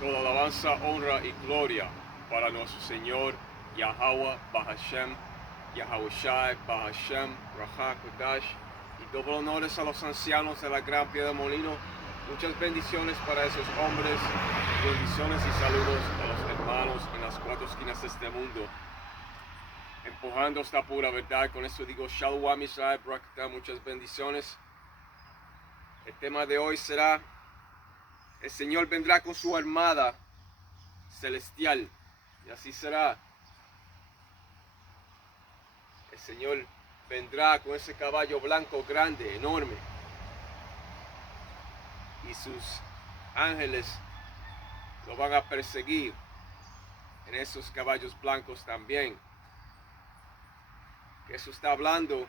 Toda alabanza, honra y gloria para nuestro Señor Yahweh Bahashem, Yahushai Bahashem, Raja Kodash, y doble honores a los ancianos de la Gran Piedra Molino. Muchas bendiciones para esos hombres, bendiciones y saludos a los hermanos en las cuatro esquinas de este mundo, empujando esta pura verdad. Con esto digo Shalom Israel, Barakatah, muchas bendiciones. El tema de hoy será: el Señor vendrá con su armada celestial, y así será. El Señor vendrá con ese caballo blanco grande, enorme, y sus ángeles lo van a perseguir en esos caballos blancos también. Que eso está hablando,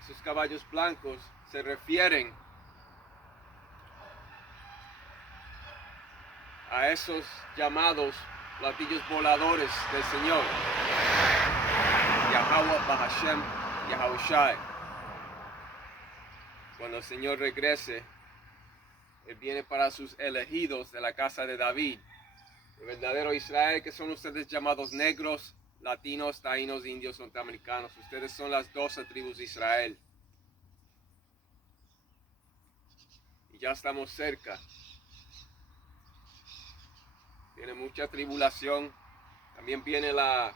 esos caballos blancos se refieren a esos llamados platillos voladores del Señor, Yahweh Bahashem, Yahushai. Cuando el Señor regrese, Él viene para sus elegidos de la casa de David, el verdadero Israel, que son ustedes llamados negros, latinos, taínos, indios, norteamericanos. Ustedes son las 12 tribus de Israel. Y ya estamos cerca. Viene mucha tribulación. También viene la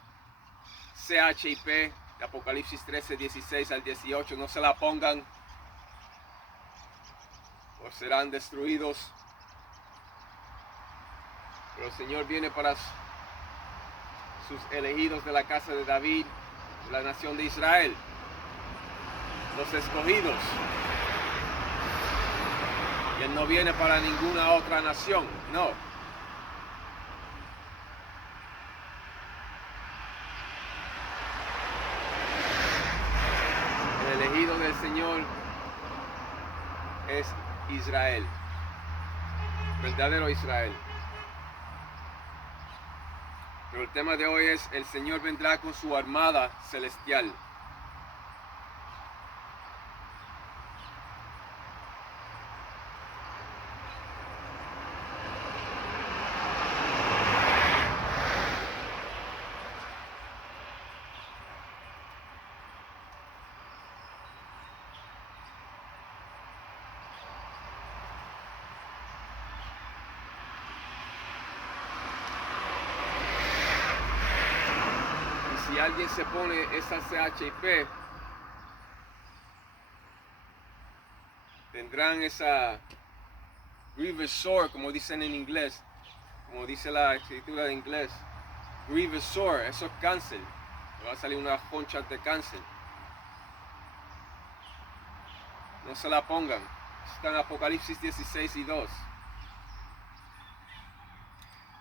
CHIP de Apocalipsis 13, 16 al 18. No se la pongan, o serán destruidos. Pero el Señor viene para sus elegidos de la casa de David, de la nación de Israel, los escogidos. Y Él no viene para ninguna otra nación, no. El elegido del Señor es Israel, verdadero Israel. Pero el tema de hoy es: el Señor vendrá con su armada celestial. Si alguien se pone esa CHIP, tendrán esa grievous sore, como dicen en inglés, como dice la escritura de inglés. Grievous sore, eso es cáncer. Le va a salir una concha de cáncer. No se la pongan. Está en Apocalipsis 16 y 2.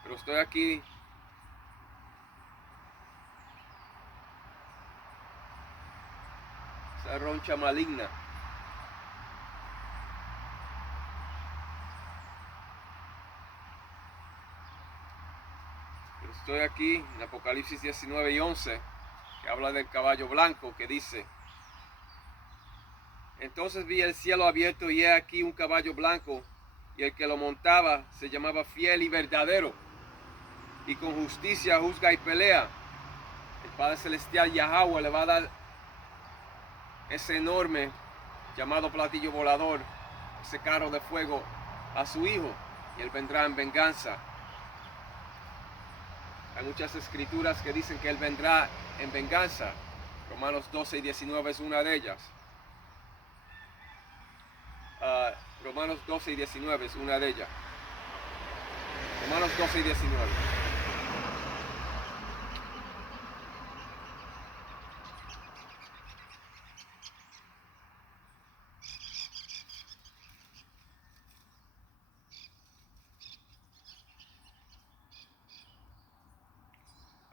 Pero estoy aquí esa roncha maligna. Pero estoy aquí en Apocalipsis 19 y 11, que habla del caballo blanco, que dice: entonces vi el cielo abierto, y he aquí un caballo blanco, y el que lo montaba se llamaba Fiel y Verdadero, y con justicia juzga y pelea. El Padre Celestial Yahweh le va a dar ese enorme llamado platillo volador, ese carro de fuego, a su hijo, y él vendrá en venganza. Hay muchas escrituras que dicen que él vendrá en venganza. Romanos 12 y 19 es una de ellas. Romanos 12 y 19 es una de ellas. Romanos 12 y 19.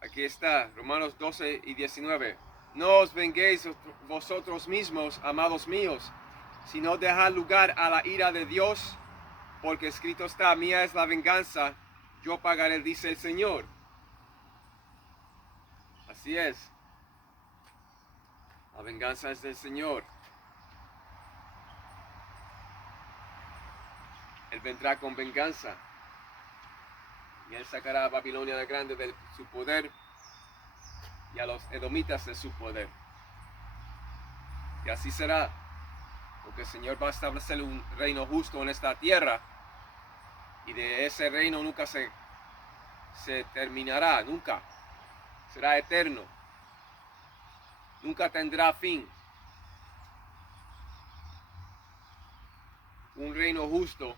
Aquí está, Romanos 12 y 19. No os venguéis vosotros mismos, amados míos, sino dejad lugar a la ira de Dios, porque escrito está: mía es la venganza, yo pagaré, dice el Señor. Así es. La venganza es del Señor. Él vendrá con venganza. Y él sacará a Babilonia la Grande de su poder y a los edomitas de su poder. Y así será, porque el Señor va a establecer un reino justo en esta tierra. Y de ese reino nunca se terminará, nunca. Será eterno. Nunca tendrá fin. Un reino justo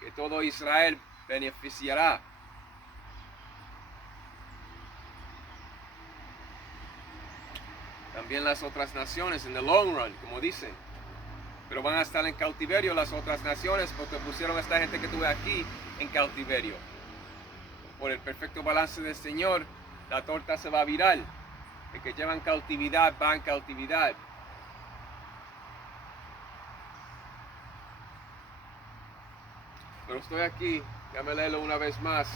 que todo Israel beneficiará. También las otras naciones en the long run, como dicen. Pero van a estar en cautiverio las otras naciones porque pusieron a esta gente que tuve aquí en cautiverio. Por el perfecto balance del Señor, la torta se va a virar. El que lleva en cautividad va en cautividad. Pero estoy aquí, déjame leerlo una vez más.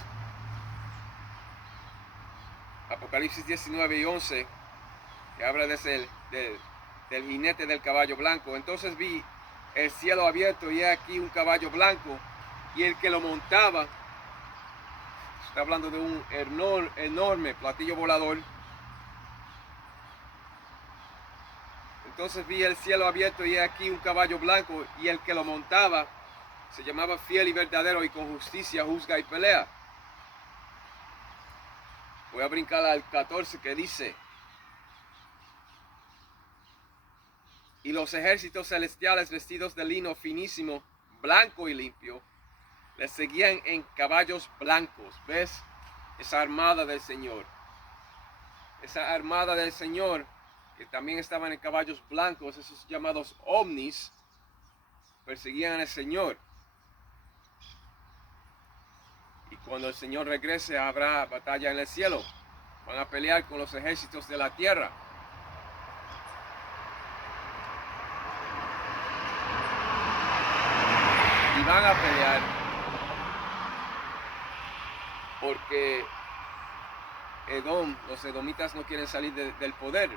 Apocalipsis 19 y 11, que habla del jinete del caballo blanco. Entonces vi el cielo abierto y he aquí un caballo blanco, y el que lo montaba, está hablando de un enorme platillo volador. Entonces vi el cielo abierto y he aquí un caballo blanco, y el que lo montaba se llamaba Fiel y Verdadero, y con justicia juzga y pelea. Voy a brincar al 14 que dice: y los ejércitos celestiales vestidos de lino finísimo, blanco y limpio, les seguían en caballos blancos. ¿Ves? Esa armada del Señor. Esa armada del Señor, que también estaban en caballos blancos, esos llamados ovnis, perseguían al Señor. Y cuando el Señor regrese habrá batalla en el cielo. Van a pelear con los ejércitos de la tierra. Y van a pelear porque los edomitas no quieren salir del poder.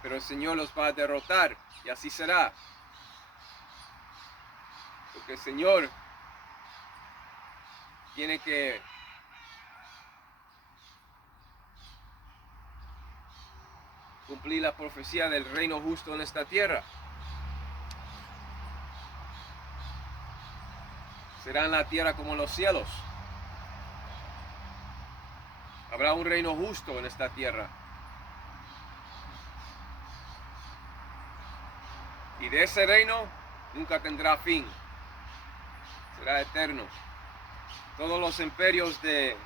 Pero el Señor los va a derrotar, y así será. Porque el Señor tiene que cumplir la profecía del reino justo en esta tierra. Será en la tierra como en los cielos. Habrá un reino justo en esta tierra. Y de ese reino nunca tendrá fin. Será eterno. Todos los imperios de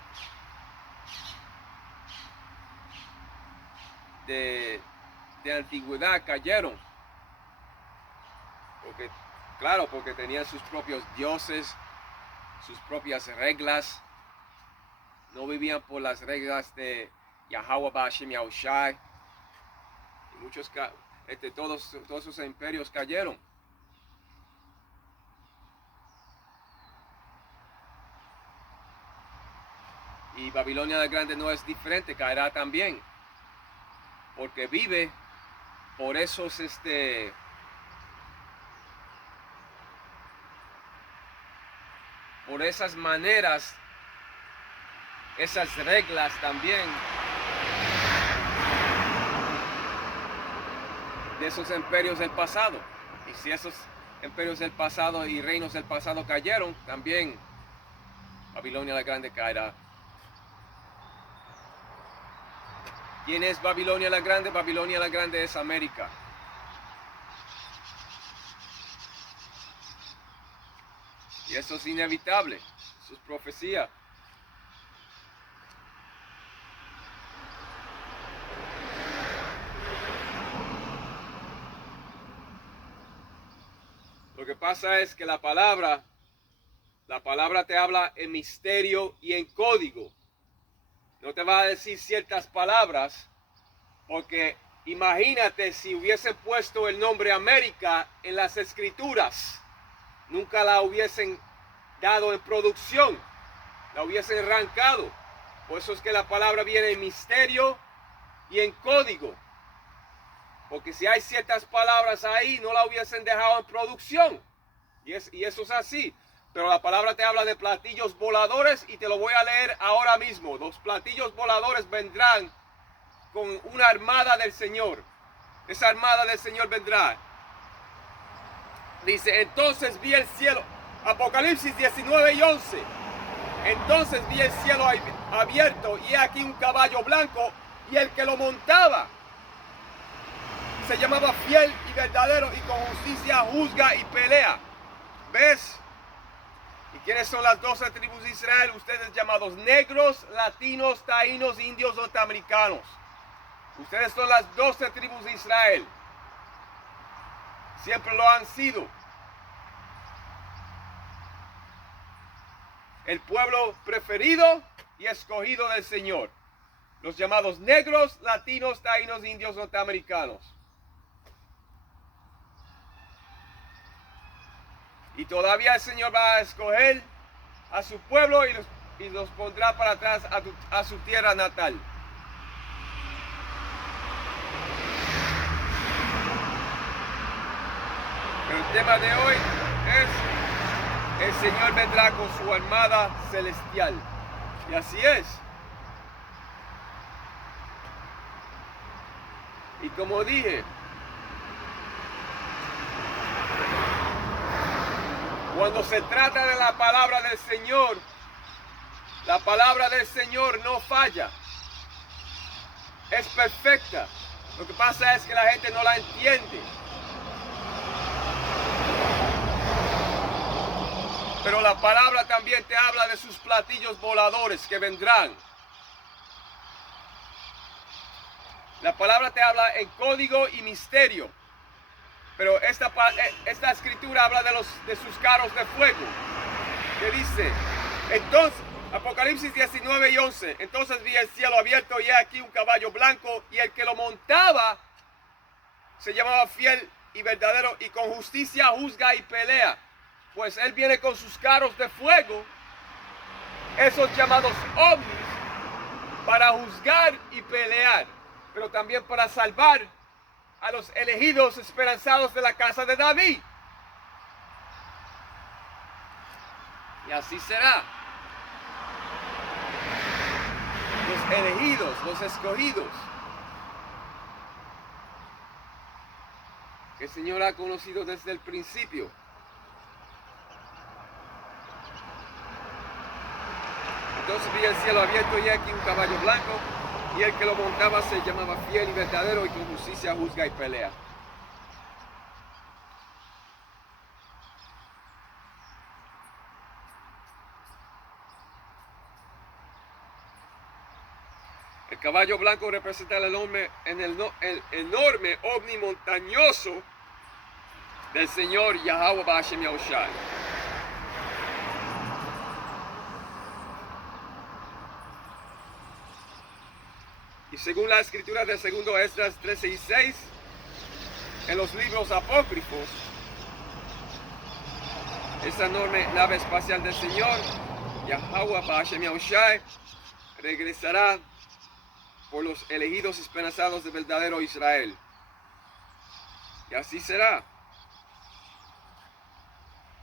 antigüedad cayeron. Porque tenían sus propios dioses, sus propias reglas. No vivían por las reglas de Yahweh Ba'ashem Yahushai. Y todos esos imperios cayeron. Y Babilonia la Grande no es diferente, caerá también. Porque vive por esos por esas maneras, esas reglas también de esos imperios del pasado. Y si esos imperios del pasado y reinos del pasado cayeron, también Babilonia la Grande caerá. ¿Quién es Babilonia la Grande? Babilonia la Grande es América. Y eso es inevitable, eso es profecía. Lo que pasa es que la palabra te habla en misterio y en código. No te va a decir ciertas palabras, porque imagínate si hubiesen puesto el nombre América en las escrituras. Nunca la hubiesen dado en producción, la hubiesen arrancado. Por eso es que la palabra viene en misterio y en código. Porque si hay ciertas palabras ahí, no la hubiesen dejado en producción. Y eso es así. Pero la palabra te habla de platillos voladores y te lo voy a leer ahora mismo. Los platillos voladores vendrán con una armada del Señor. Esa armada del Señor vendrá. Dice, entonces vi el cielo. Apocalipsis 19 y 11. Entonces vi el cielo abierto y he aquí un caballo blanco y el que lo montaba se llamaba fiel y verdadero y con justicia juzga y pelea. ¿Ves? ¿Y quiénes son las 12 tribus de Israel? Ustedes llamados negros, latinos, taínos, indios, norteamericanos. Ustedes son las 12 tribus de Israel. Siempre lo han sido. El pueblo preferido y escogido del Señor. Los llamados negros, latinos, taínos, indios, norteamericanos. Y todavía el Señor va a escoger a su pueblo y los pondrá para atrás a su tierra natal. Pero el tema de hoy es: el Señor vendrá con su armada celestial. Y así es. Y como dije, cuando se trata de la palabra del Señor, la palabra del Señor no falla. Es perfecta. Lo que pasa es que la gente no la entiende. Pero la palabra también te habla de sus platillos voladores que vendrán. La palabra te habla en código y misterio. Pero esta escritura habla de sus carros de fuego. Que dice, entonces, Apocalipsis 19 y 11. Entonces vi el cielo abierto y he aquí un caballo blanco y el que lo montaba se llamaba fiel y verdadero y con justicia juzga y pelea. Pues él viene con sus carros de fuego, esos llamados ovnis, para juzgar y pelear, pero también para salvar a los elegidos esperanzados de la casa de David. Y así será. Los elegidos, los escogidos, que el Señor ha conocido desde el principio. Entonces vi el cielo abierto y aquí un caballo blanco, y el que lo montaba se llamaba fiel y verdadero y con justicia juzga y pelea. El caballo blanco representa el enorme ovni montañoso del Señor Yahweh Ba'Shem Yahushai. Y según la escritura del segundo Esdras 13 y 6, en los libros apócrifos, esa enorme nave espacial del Señor, Yahweh Ba'Shem Yahushai, regresará por los elegidos esperanzados del verdadero Israel. Y así será.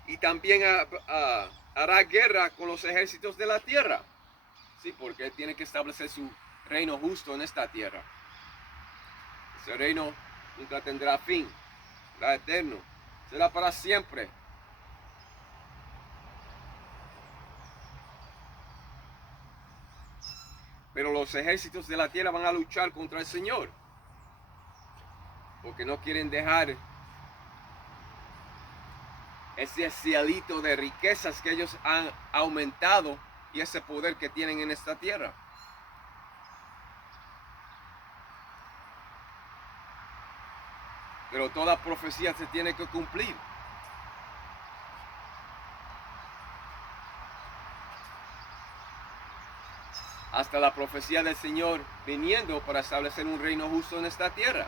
Y también hará guerra con los ejércitos de la tierra. Sí, porque él tiene que establecer su reino justo en esta tierra. Ese reino nunca tendrá fin, será eterno, será para siempre. Pero los ejércitos de la tierra van a luchar contra el Señor, porque no quieren dejar ese cielito de riquezas que ellos han aumentado y ese poder que tienen en esta tierra. Pero toda profecía se tiene que cumplir. Hasta la profecía del Señor viniendo para establecer un reino justo en esta tierra.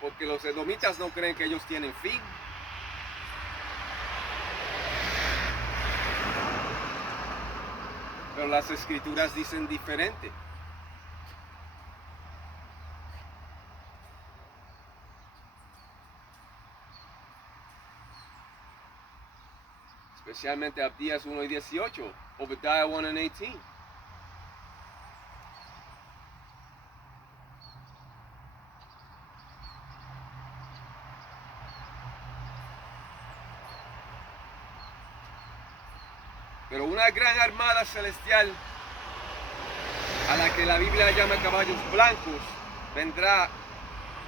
Porque los edomitas no creen que ellos tienen fin. Pero las escrituras dicen diferente. especialmente Abdías 1 y 18, Obadiah 1 and 18. Pero una gran armada celestial, a la que la Biblia llama caballos blancos, vendrá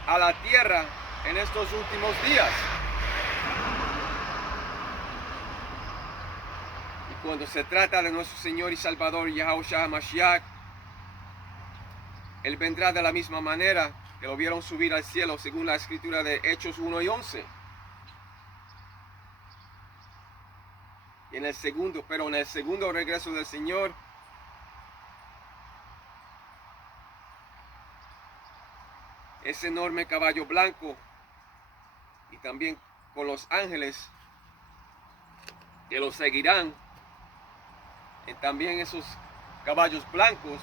a la tierra en estos últimos días. Y cuando se trata de nuestro Señor y Salvador Yahushua Mashiach, Él vendrá de la misma manera que lo vieron subir al cielo, según la escritura de Hechos 1 y 11. Y en el segundo regreso del Señor, ese enorme caballo blanco, y también con los ángeles que lo seguirán, y también esos caballos blancos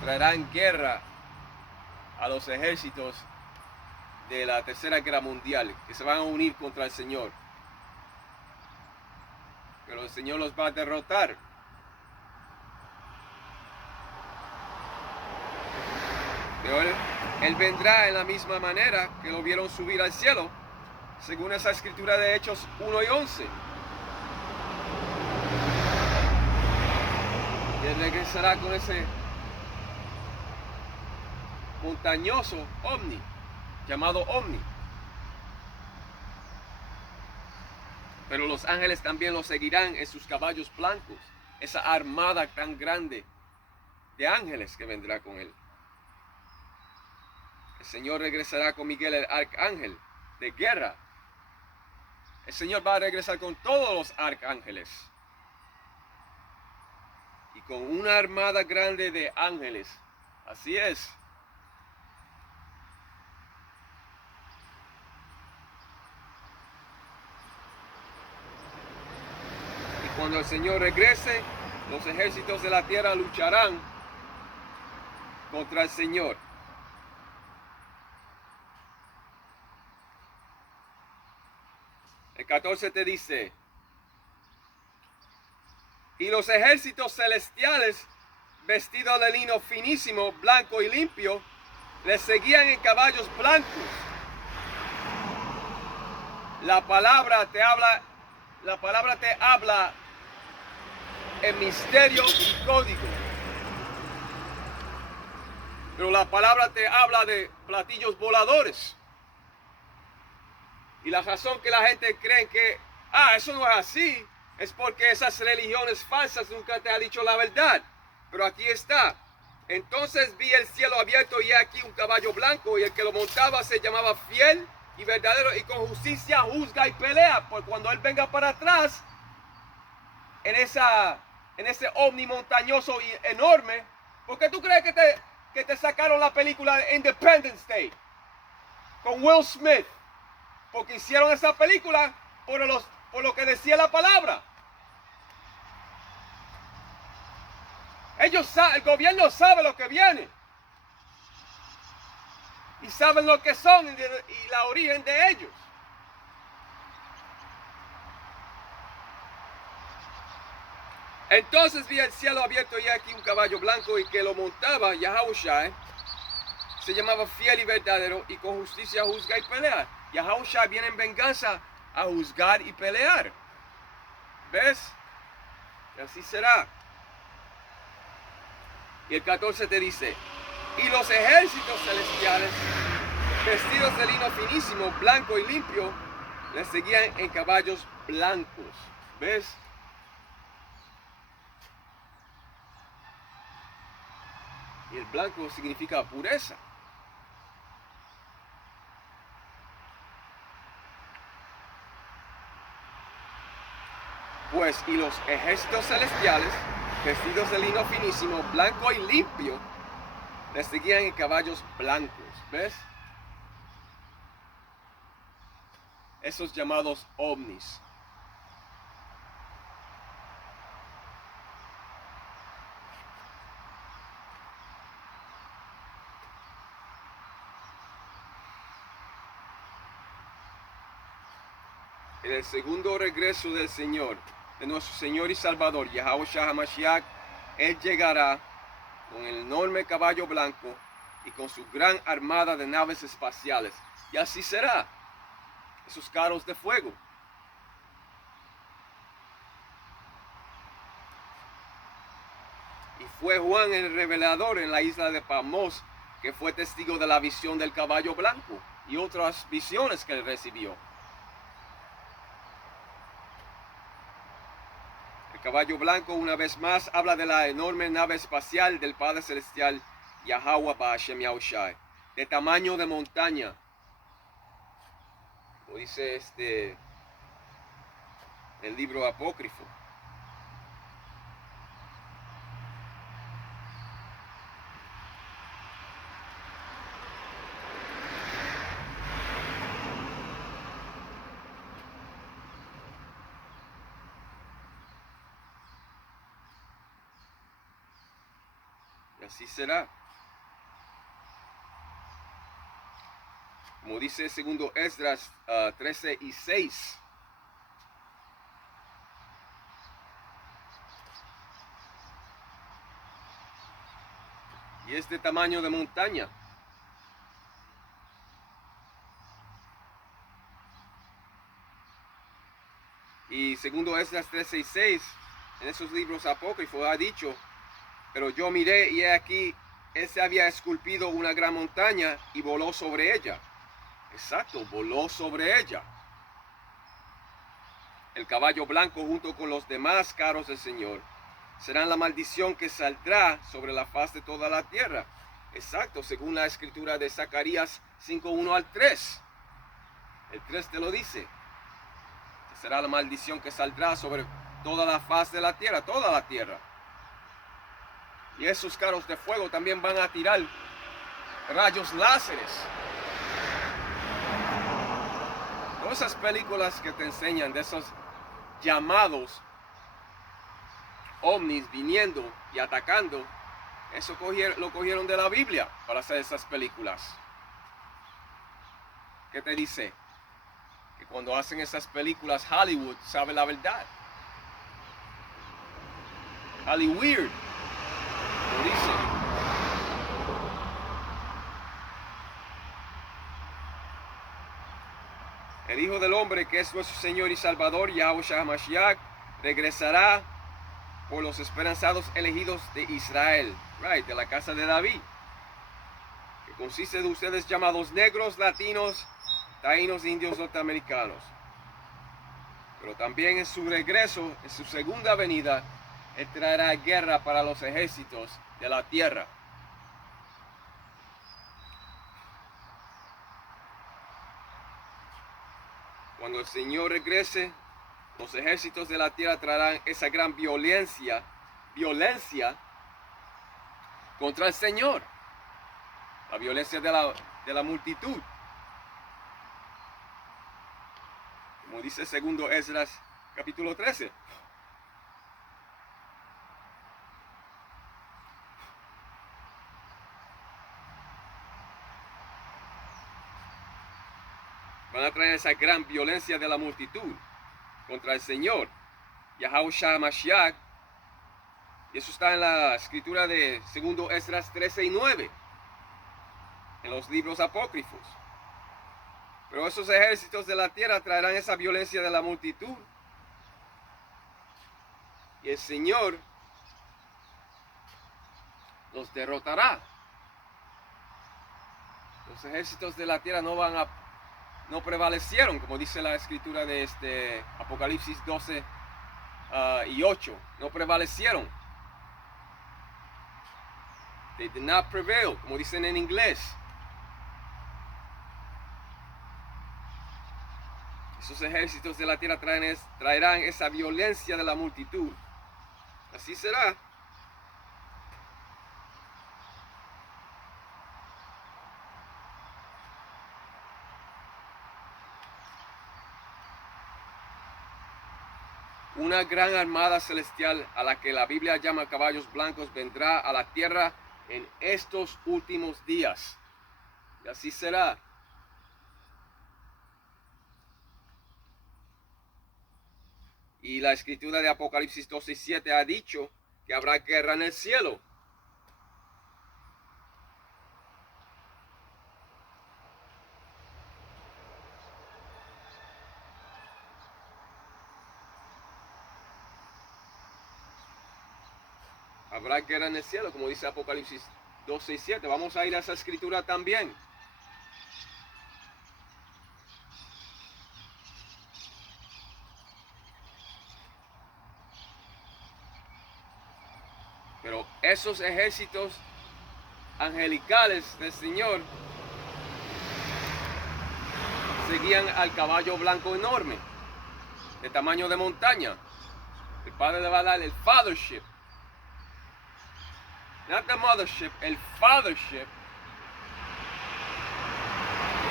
traerán guerra a los ejércitos de la Tercera Guerra Mundial, que se van a unir contra el Señor. Pero el Señor los va a derrotar. Pero él vendrá en la misma manera que lo vieron subir al cielo, según esa escritura de Hechos 1 y 11. Y él regresará con ese montañoso ovni, llamado ovni. Pero los ángeles también lo seguirán en sus caballos blancos, esa armada tan grande de ángeles que vendrá con él. El Señor regresará con Miguel, el arcángel de guerra. El Señor va a regresar con todos los arcángeles y con una armada grande de ángeles. Así es. Y cuando el Señor regrese, los ejércitos de la tierra lucharán contra el Señor. El 14 te dice: y los ejércitos celestiales, vestidos de lino finísimo, blanco y limpio, les seguían en caballos blancos. La palabra te habla en misterio y código. Pero la palabra te habla de platillos voladores. Y la razón que la gente cree que, eso no es así, es porque esas religiones falsas nunca te han dicho la verdad. Pero aquí está. Entonces vi el cielo abierto y aquí un caballo blanco, y el que lo montaba se llamaba Fiel y Verdadero, y con justicia juzga y pelea. Por cuando él venga para atrás, en ese ovni montañoso y enorme, ¿por qué tú crees que te sacaron la película de Independence Day con Will Smith? Porque hicieron esa película por lo que decía la palabra. El gobierno sabe lo que viene. Y saben lo que son y la origen de ellos. Entonces vi el cielo abierto y aquí un caballo blanco, y que lo montaba Yahushua. Se llamaba Fiel y Verdadero, y con justicia juzga y pelea. Yahushua viene en venganza a juzgar y pelear. ¿Ves? Y así será. Y el 14 te dice: y los ejércitos celestiales, vestidos de lino finísimo, blanco y limpio, les seguían en caballos blancos. ¿Ves? Y el blanco significa pureza. Pues, y los ejércitos celestiales, vestidos de lino finísimo, blanco y limpio, les seguían en caballos blancos. ¿Ves? Esos llamados ovnis. En el segundo regreso del Señor, de nuestro Señor y Salvador, Yahawashi HaMashiach, Él llegará con el enorme caballo blanco y con su gran armada de naves espaciales. Y así será, esos carros de fuego. Y fue Juan el revelador en la isla de Patmos que fue testigo de la visión del caballo blanco y otras visiones que él recibió. El caballo blanco una vez más habla de la enorme nave espacial del Padre Celestial Yahweh Ba'ashem Yahushai, de tamaño de montaña. Como dice el libro apócrifo. Y así será. Como dice segundo Esdras 13 y 6. Y es de tamaño de montaña. Y segundo Esdras 13 y 6, en esos libros apócrifos ha dicho, pero yo miré y he aquí, él se había esculpido una gran montaña y voló sobre ella. Exacto, voló sobre ella. El caballo blanco junto con los demás carros del Señor serán la maldición que saldrá sobre la faz de toda la tierra. Exacto, según la escritura de Zacarías 5:1 al 3. El 3 te lo dice. Será la maldición que saldrá sobre toda la faz de la tierra, toda la tierra. Y esos carros de fuego también van a tirar rayos láseres. Todas esas películas que te enseñan de esos llamados ovnis viniendo y atacando, eso lo cogieron de la Biblia para hacer esas películas. ¿Qué te dice? Que cuando hacen esas películas, Hollywood sabe la verdad. Hollywood, lo dice. El Hijo del Hombre, que es nuestro Señor y Salvador, Yahushua HaMashiach, regresará por los esperanzados elegidos de Israel, de la casa de David, que consiste de ustedes llamados negros, latinos, taínos, indios, norteamericanos. Pero también en su regreso, en su segunda venida, Él traerá guerra para los ejércitos de la tierra. Cuando el Señor regrese, los ejércitos de la tierra traerán esa gran violencia contra el Señor. La violencia de la multitud. Como dice segundo Esdras capítulo 13. Van a traer esa gran violencia de la multitud contra el Señor, Yahushua HaMashiach. Y eso está en la escritura de segundo Esdras 13 y 9, en los libros apócrifos. Pero esos ejércitos de la tierra traerán esa violencia de la multitud. Y el Señor los derrotará. Los ejércitos de la tierra no prevalecieron, como dice la escritura de Apocalipsis 12 y 8. No prevalecieron. They did not prevail, como dicen en inglés. Esos ejércitos de la tierra traerán esa violencia de la multitud. Así será. Una gran armada celestial a la que la Biblia llama caballos blancos vendrá a la tierra en estos últimos días. Y así será. Y la escritura de Apocalipsis 12:7 ha dicho que habrá guerra en el cielo. Habrá guerra en el cielo, como dice Apocalipsis 12:7. Vamos a ir a esa escritura también. Pero esos ejércitos angelicales del Señor seguían al caballo blanco enorme, de tamaño de montaña. El Padre le va a dar el fathership. Not the mothership, el fathership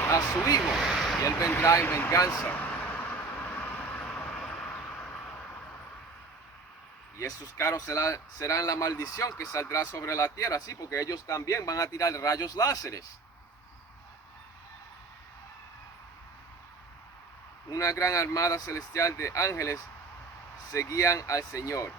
a su hijo. Y él vendrá en venganza. Y esos carros serán la maldición que saldrá sobre la tierra. Sí, porque ellos también van a tirar rayos láseres. Una gran armada celestial de ángeles seguían al Señor.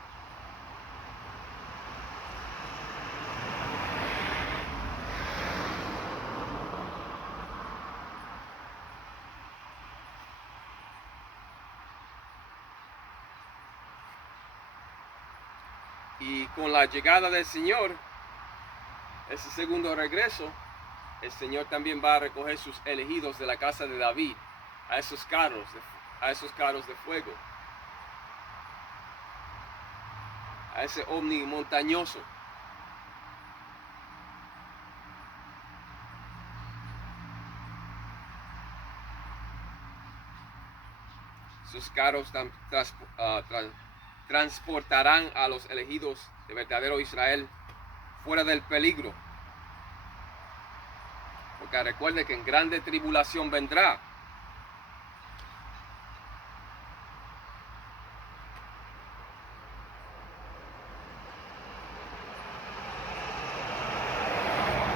Y con la llegada del Señor, ese segundo regreso, el Señor también va a recoger sus elegidos de la casa de David, a esos carros de fuego, a ese ovni montañoso. Esos carros transportarán a los elegidos de verdadero Israel fuera del peligro. Porque recuerde que en grande tribulación vendrá.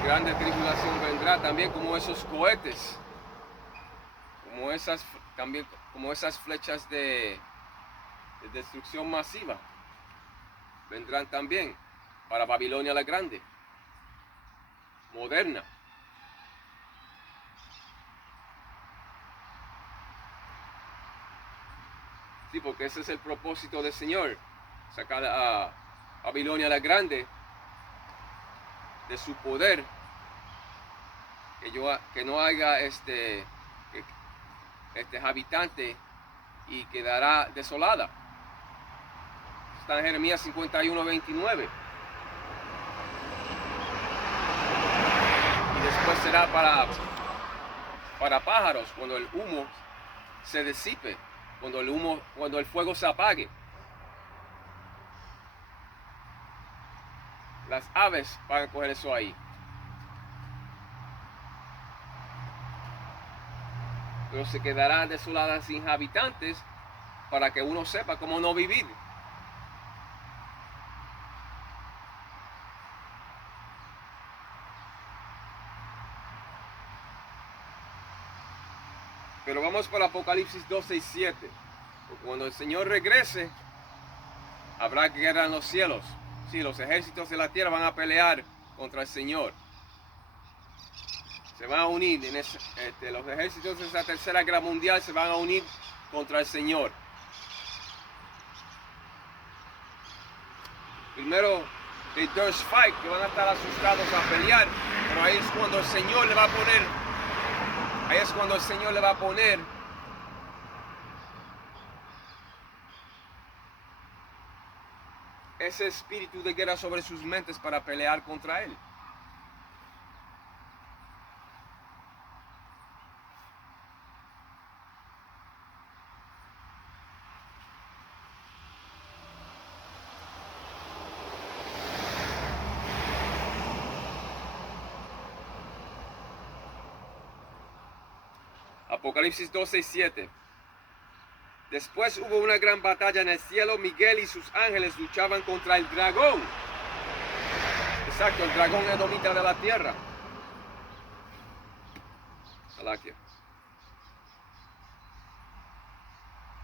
Grande tribulación vendrá también, como esos cohetes, como esas flechas de destrucción masiva vendrán también para Babilonia la Grande, moderna. Sí, porque ese es el propósito del Señor, sacar a Babilonia la Grande de su poder, que no haya habitante y quedará desolada. Está en Jeremías 51:29. Y después será para pájaros cuando el humo se disipe, cuando el fuego se apague. Las aves van a coger eso ahí. Pero se quedará desolada sin habitantes para que uno sepa cómo no vivir. Pero vamos para Apocalipsis 12:7. Cuando el Señor regrese, habrá guerra en los cielos. Sí, los ejércitos de la tierra van a pelear contra el Señor. Se van a unir, los ejércitos de esa tercera guerra mundial se van a unir contra el Señor. Primero, there's fight, que van a estar asustados a pelear, pero ahí es cuando el Señor le va a poner, ese espíritu de guerra sobre sus mentes para pelear contra él. Apocalipsis 12:7. Después hubo una gran batalla en el cielo. Miguel y sus ángeles luchaban contra el dragón. Exacto, el dragón edomita de la tierra. Salakia.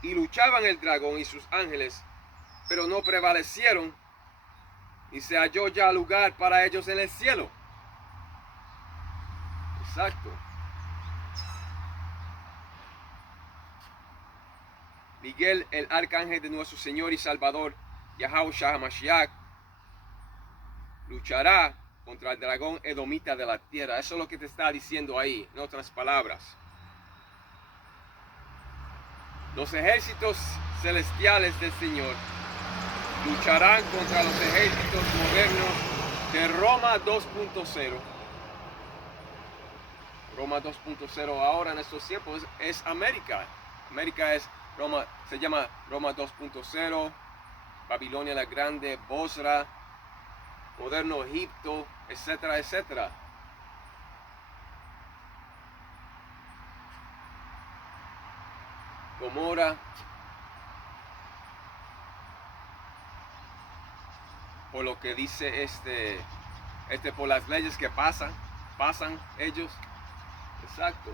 Y luchaban el dragón y sus ángeles, pero no prevalecieron, y se halló ya lugar para ellos en el cielo. Exacto. Miguel, el arcángel de nuestro Señor y Salvador, Yahawashi Mashiach, luchará contra el dragón edomita de la tierra. Eso es lo que te está diciendo ahí, en otras palabras. Los ejércitos celestiales del Señor lucharán contra los ejércitos modernos de Roma 2.0. Roma 2.0 ahora en estos tiempos es América. América es Roma, se llama Roma 2.0, Babilonia la Grande, Bosra, moderno Egipto, etcétera, etcétera. Gomorra. Por lo que dice por las leyes que pasan ellos. Exacto.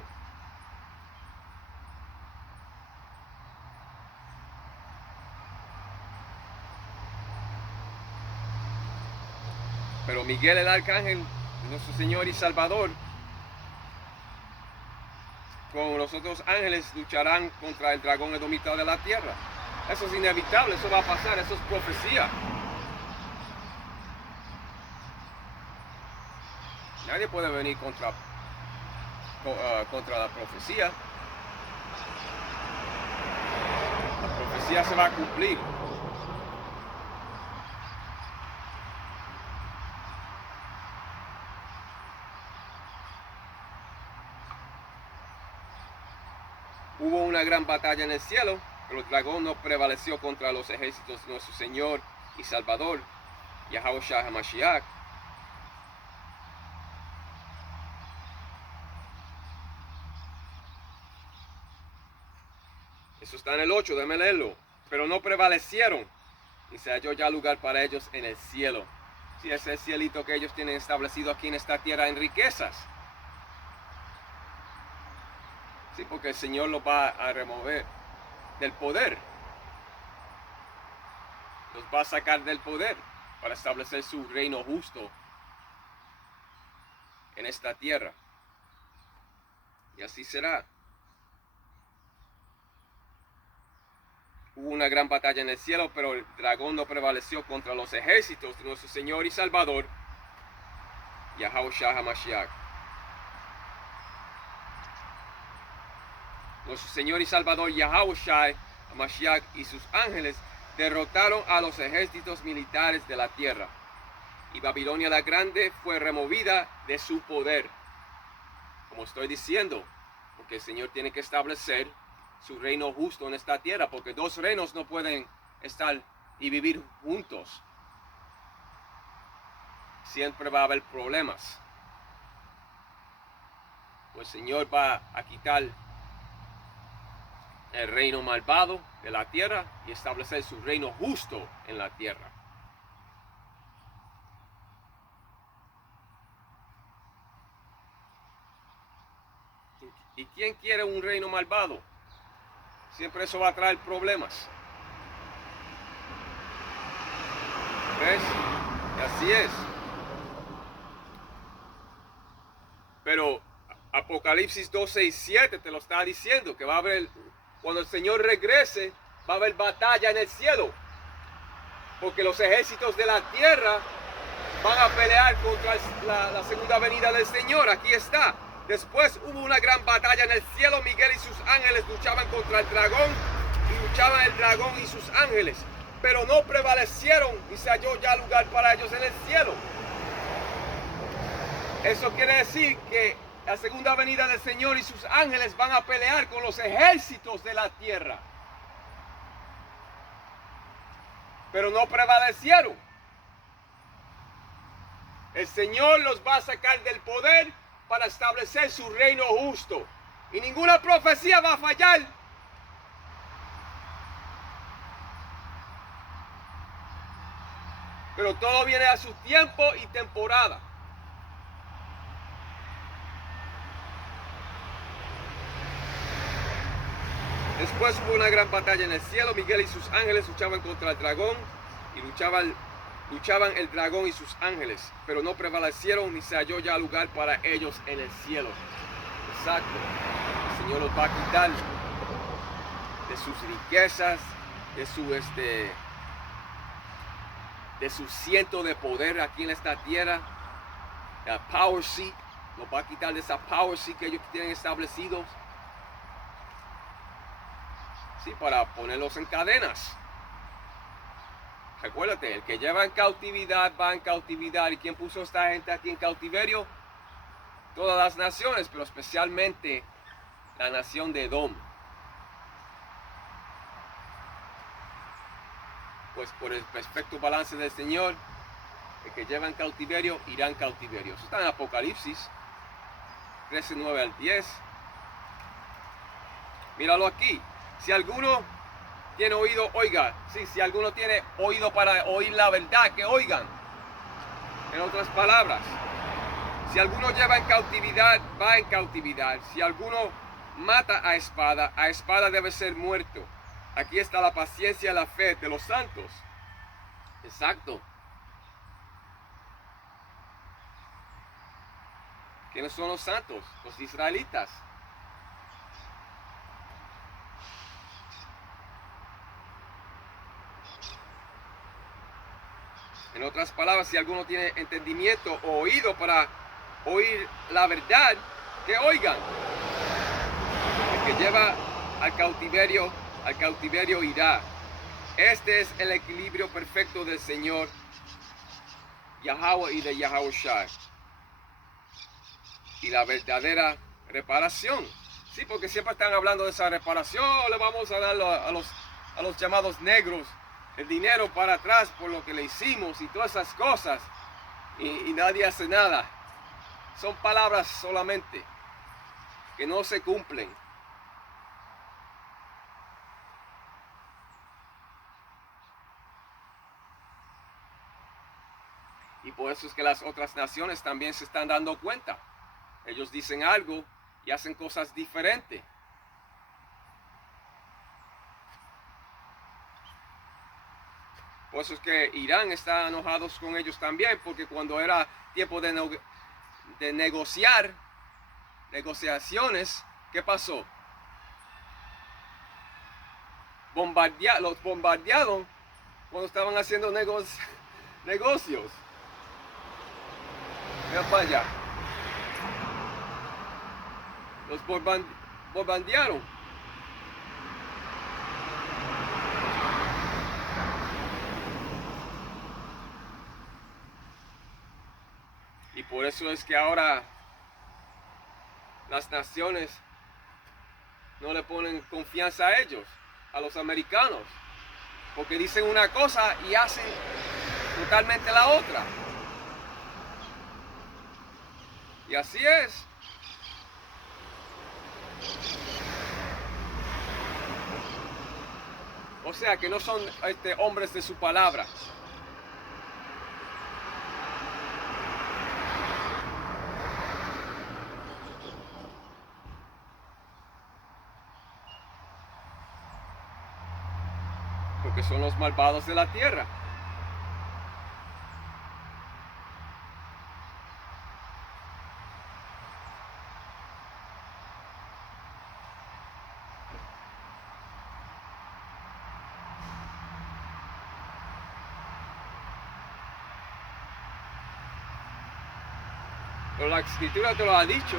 Pero Miguel el arcángel, nuestro Señor y Salvador, con los otros ángeles lucharán contra el dragón edomita de la tierra. Eso es inevitable, eso va a pasar, eso es profecía. Nadie puede venir contra la profecía. La profecía se va a cumplir. Hubo una gran batalla en el cielo, pero el dragón no prevaleció contra los ejércitos de nuestro Señor y Salvador, Yahawashi HaMashiach. Eso está en el 8, déjame leerlo. Pero no prevalecieron, y se halló ya lugar para ellos en el cielo. Sí, ese es el cielito que ellos tienen establecido aquí en esta tierra en riquezas. Sí, porque el Señor los va a remover del poder. Los va a sacar del poder para establecer su reino justo en esta tierra. Y así será. Hubo una gran batalla en el cielo, pero el dragón no prevaleció contra los ejércitos de nuestro Señor y Salvador, Yahawashi HaMashiach. Nuestro Señor y Salvador, Yahawashi HaMashiach, y sus ángeles derrotaron a los ejércitos militares de la tierra, y Babilonia la Grande fue removida de su poder. Como estoy diciendo, porque el Señor tiene que establecer su reino justo en esta tierra, porque dos reinos no pueden estar y vivir juntos. Siempre va a haber problemas. Pues el Señor va a quitar el reino malvado de la tierra y establecer su reino justo en la tierra. ¿Y quién quiere un reino malvado? Siempre eso va a traer problemas. ¿Ves? Y así es. Pero Apocalipsis 12 y 7 te lo está diciendo, que va a haber, cuando el Señor regrese, va a haber batalla en el cielo. Porque los ejércitos de la tierra van a pelear contra la segunda venida del Señor. Aquí está. Después hubo una gran batalla en el cielo. Miguel y sus ángeles luchaban contra el dragón, y luchaban el dragón y sus ángeles, pero no prevalecieron, y se halló ya lugar para ellos en el cielo. Eso quiere decir que la segunda venida del Señor y sus ángeles van a pelear con los ejércitos de la tierra, pero no prevalecieron. El Señor los va a sacar del poder para establecer su reino justo. Y ninguna profecía va a fallar. Pero todo viene a su tiempo y temporada. Después hubo una gran batalla en el cielo. Miguel y sus ángeles luchaban contra el dragón y luchaban el dragón y sus ángeles, pero no prevalecieron ni se halló ya lugar para ellos en el cielo. Exacto. El Señor los va a quitar de sus riquezas, de su ciento de poder aquí en esta tierra. La power seat, los va a quitar de esa power seat que ellos tienen establecidos. Sí, para ponerlos en cadenas. Recuérdate, el que lleva en cautividad va en cautividad. ¿Y quién puso a esta gente aquí en cautiverio? Todas las naciones, pero especialmente la nación de Edom. Pues por el perfecto balance del Señor, el que lleva en cautiverio irá en cautiverio. Eso está en Apocalipsis 13, 9 al 10. Míralo aquí. Si alguno tiene oído, oiga. Sí, si alguno tiene oído para oír la verdad, que oigan. En otras palabras, si alguno lleva en cautividad, va en cautividad. Si alguno mata a espada debe ser muerto. Aquí está la paciencia y la fe de los santos. Exacto. ¿Quiénes son los santos? Los israelitas. En otras palabras, si alguno tiene entendimiento o oído para oír la verdad, que oigan. El que lleva al cautiverio irá. Este es el equilibrio perfecto del Señor Yahweh y de Yahushua. Y la verdadera reparación. Sí, porque siempre están hablando de esa reparación. Le vamos a dar a los llamados negros el dinero para atrás por lo que le hicimos y todas esas cosas. Y nadie hace nada. Son palabras solamente que no se cumplen. Y por eso es que las otras naciones también se están dando cuenta. Ellos dicen algo y hacen cosas diferentes. Por eso es que Irán está enojados con ellos también, porque cuando era tiempo de negociaciones, ¿qué pasó? Los bombardearon cuando estaban haciendo negocios. Mira para allá. Los bombardearon. Y por eso es que ahora las naciones no le ponen confianza a ellos, a los americanos, porque dicen una cosa y hacen totalmente la otra. Y así es. O sea que no son hombres de su palabra. Porque son los malvados de la tierra. Pero la escritura te lo ha dicho.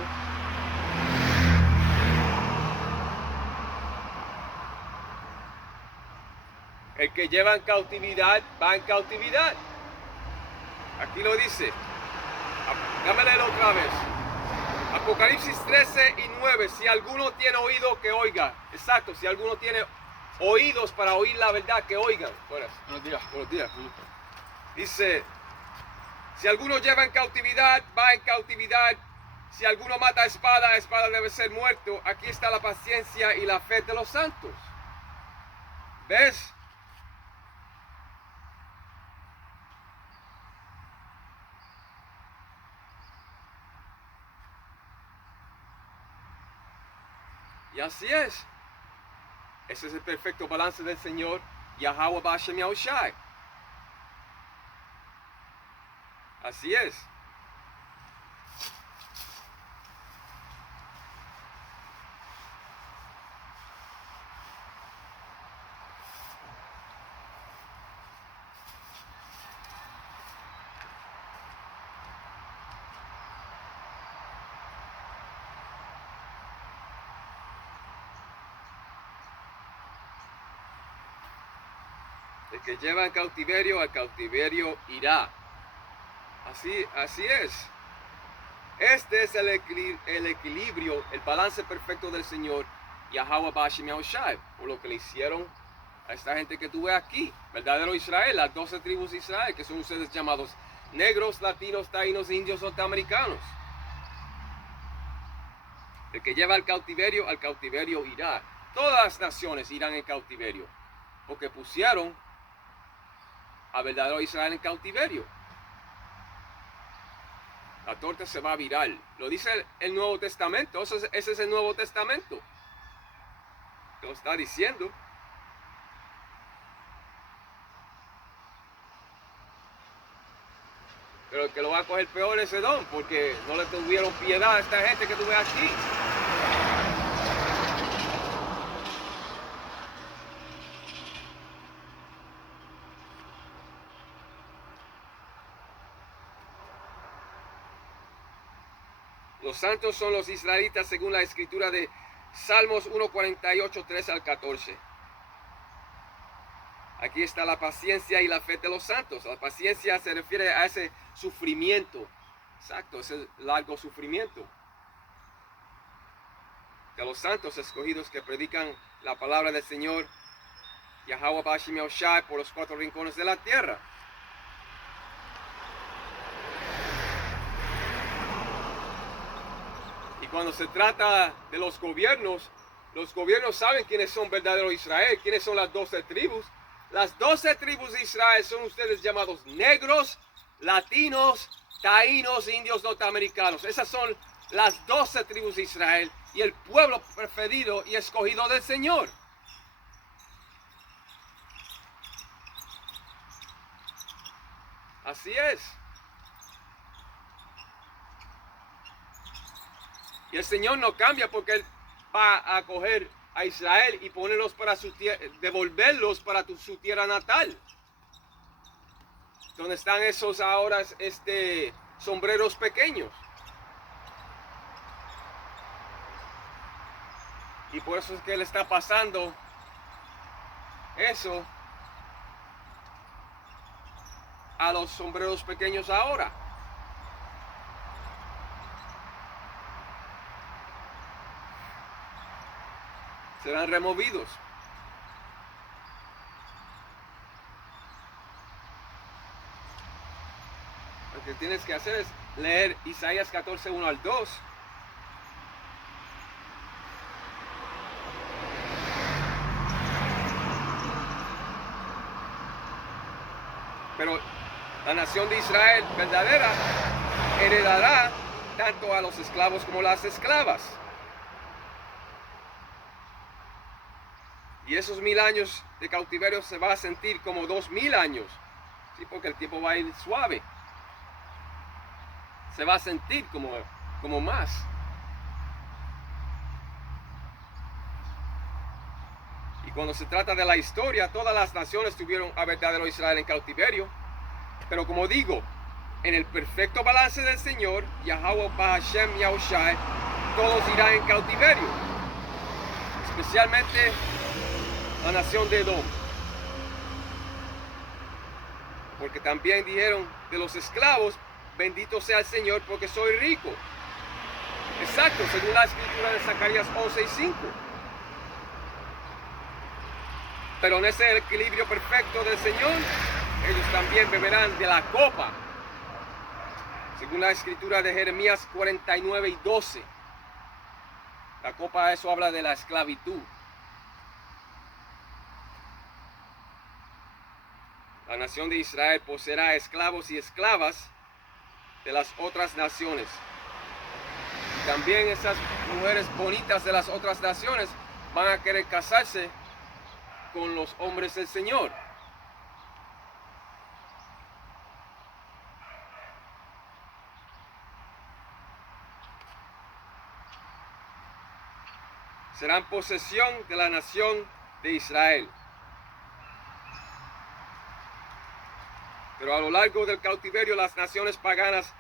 El que lleva en cautividad va en cautividad. Aquí lo dice. Déjame leerlo otra vez. Apocalipsis 13 y 9. Si alguno tiene oído, que oiga. Exacto, si alguno tiene oídos para oír la verdad, que oigan. Buenos días. Buenos días. Dice, si alguno lleva en cautividad, va en cautividad. Si alguno mata a espada debe ser muerto. Aquí está la paciencia y la fe de los santos. ¿Ves? Y así es. Ese es el perfecto balance del Señor Yahweh Ba'Shem Yahushai. Así es. El que lleva en cautiverio, al cautiverio irá. Así es. Este es el equilibrio, el balance perfecto del Señor Yahweh Ba'Shem Yahushai, por lo que le hicieron a esta gente que tuve aquí, verdadero Israel, las 12 tribus de Israel, que son ustedes llamados negros, latinos, taínos, indios, norteamericanos. El que lleva al cautiverio irá. Todas las naciones irán en cautiverio, porque pusieron a verdadero Israel en cautiverio. La torta se va a virar. Lo dice el Nuevo Testamento. Ese es el Nuevo Testamento. Lo está diciendo. Pero el que lo va a coger peor es Edom, porque no le tuvieron piedad a esta gente que tuve aquí. Los santos son los israelitas según la escritura de Salmos 1:48, 3 al 14. Aquí está la paciencia y la fe de los santos. La paciencia se refiere a ese sufrimiento. Exacto, ese largo sufrimiento. De los santos escogidos que predican la palabra del Señor Yahweh Ba'Shem Yahushai por los 4 rincones de la tierra. Y cuando se trata de los gobiernos saben quiénes son verdadero Israel, quiénes son las 12 tribus. Las 12 tribus de Israel son ustedes llamados negros, latinos, taínos, indios, norteamericanos. Esas son las 12 tribus de Israel y el pueblo preferido y escogido del Señor. Así es. Y el Señor no cambia porque Él va a coger a Israel y ponerlos para su tierra, devolverlos para su tierra natal. Donde están esos ahora sombreros pequeños. Y por eso es que Él está pasando eso a los sombreros pequeños ahora. Serán removidos. Lo que tienes que hacer es leer Isaías 14, 1 al 2. Pero la nación de Israel verdadera heredará tanto a los esclavos como las esclavas. Y esos 1000 años de cautiverio se va a sentir como 2000 años. ¿Sí? Porque el tiempo va a ir suave. Se va a sentir como más. Y cuando se trata de la historia, todas las naciones tuvieron a verdadero Israel en cautiverio. Pero como digo, en el perfecto balance del Señor, Yahweh Ba'Shem Yahushai, todos irán en cautiverio. Especialmente la nación de Edom. Porque también dijeron de los esclavos, bendito sea el Señor porque soy rico. Exacto, según la escritura de Zacarías 11 y 5. Pero en ese equilibrio perfecto del Señor, ellos también beberán de la copa. Según la escritura de Jeremías 49 y 12. La copa, eso habla de la esclavitud. La nación de Israel poseerá esclavos y esclavas de las otras naciones. Y también esas mujeres bonitas de las otras naciones van a querer casarse con los hombres del Señor. Serán posesión de la nación de Israel. Pero a lo largo del cautiverio, las naciones paganas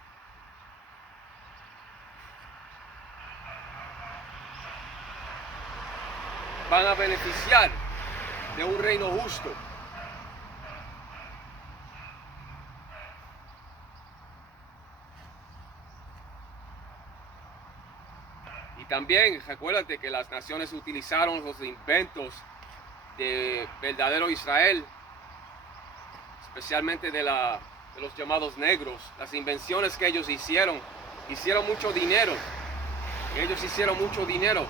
van a beneficiar de un reino justo. Y también recuérdate que las naciones utilizaron los inventos de verdadero Israel, especialmente de los llamados negros, las invenciones que ellos hicieron mucho dinero. Ellos hicieron mucho dinero.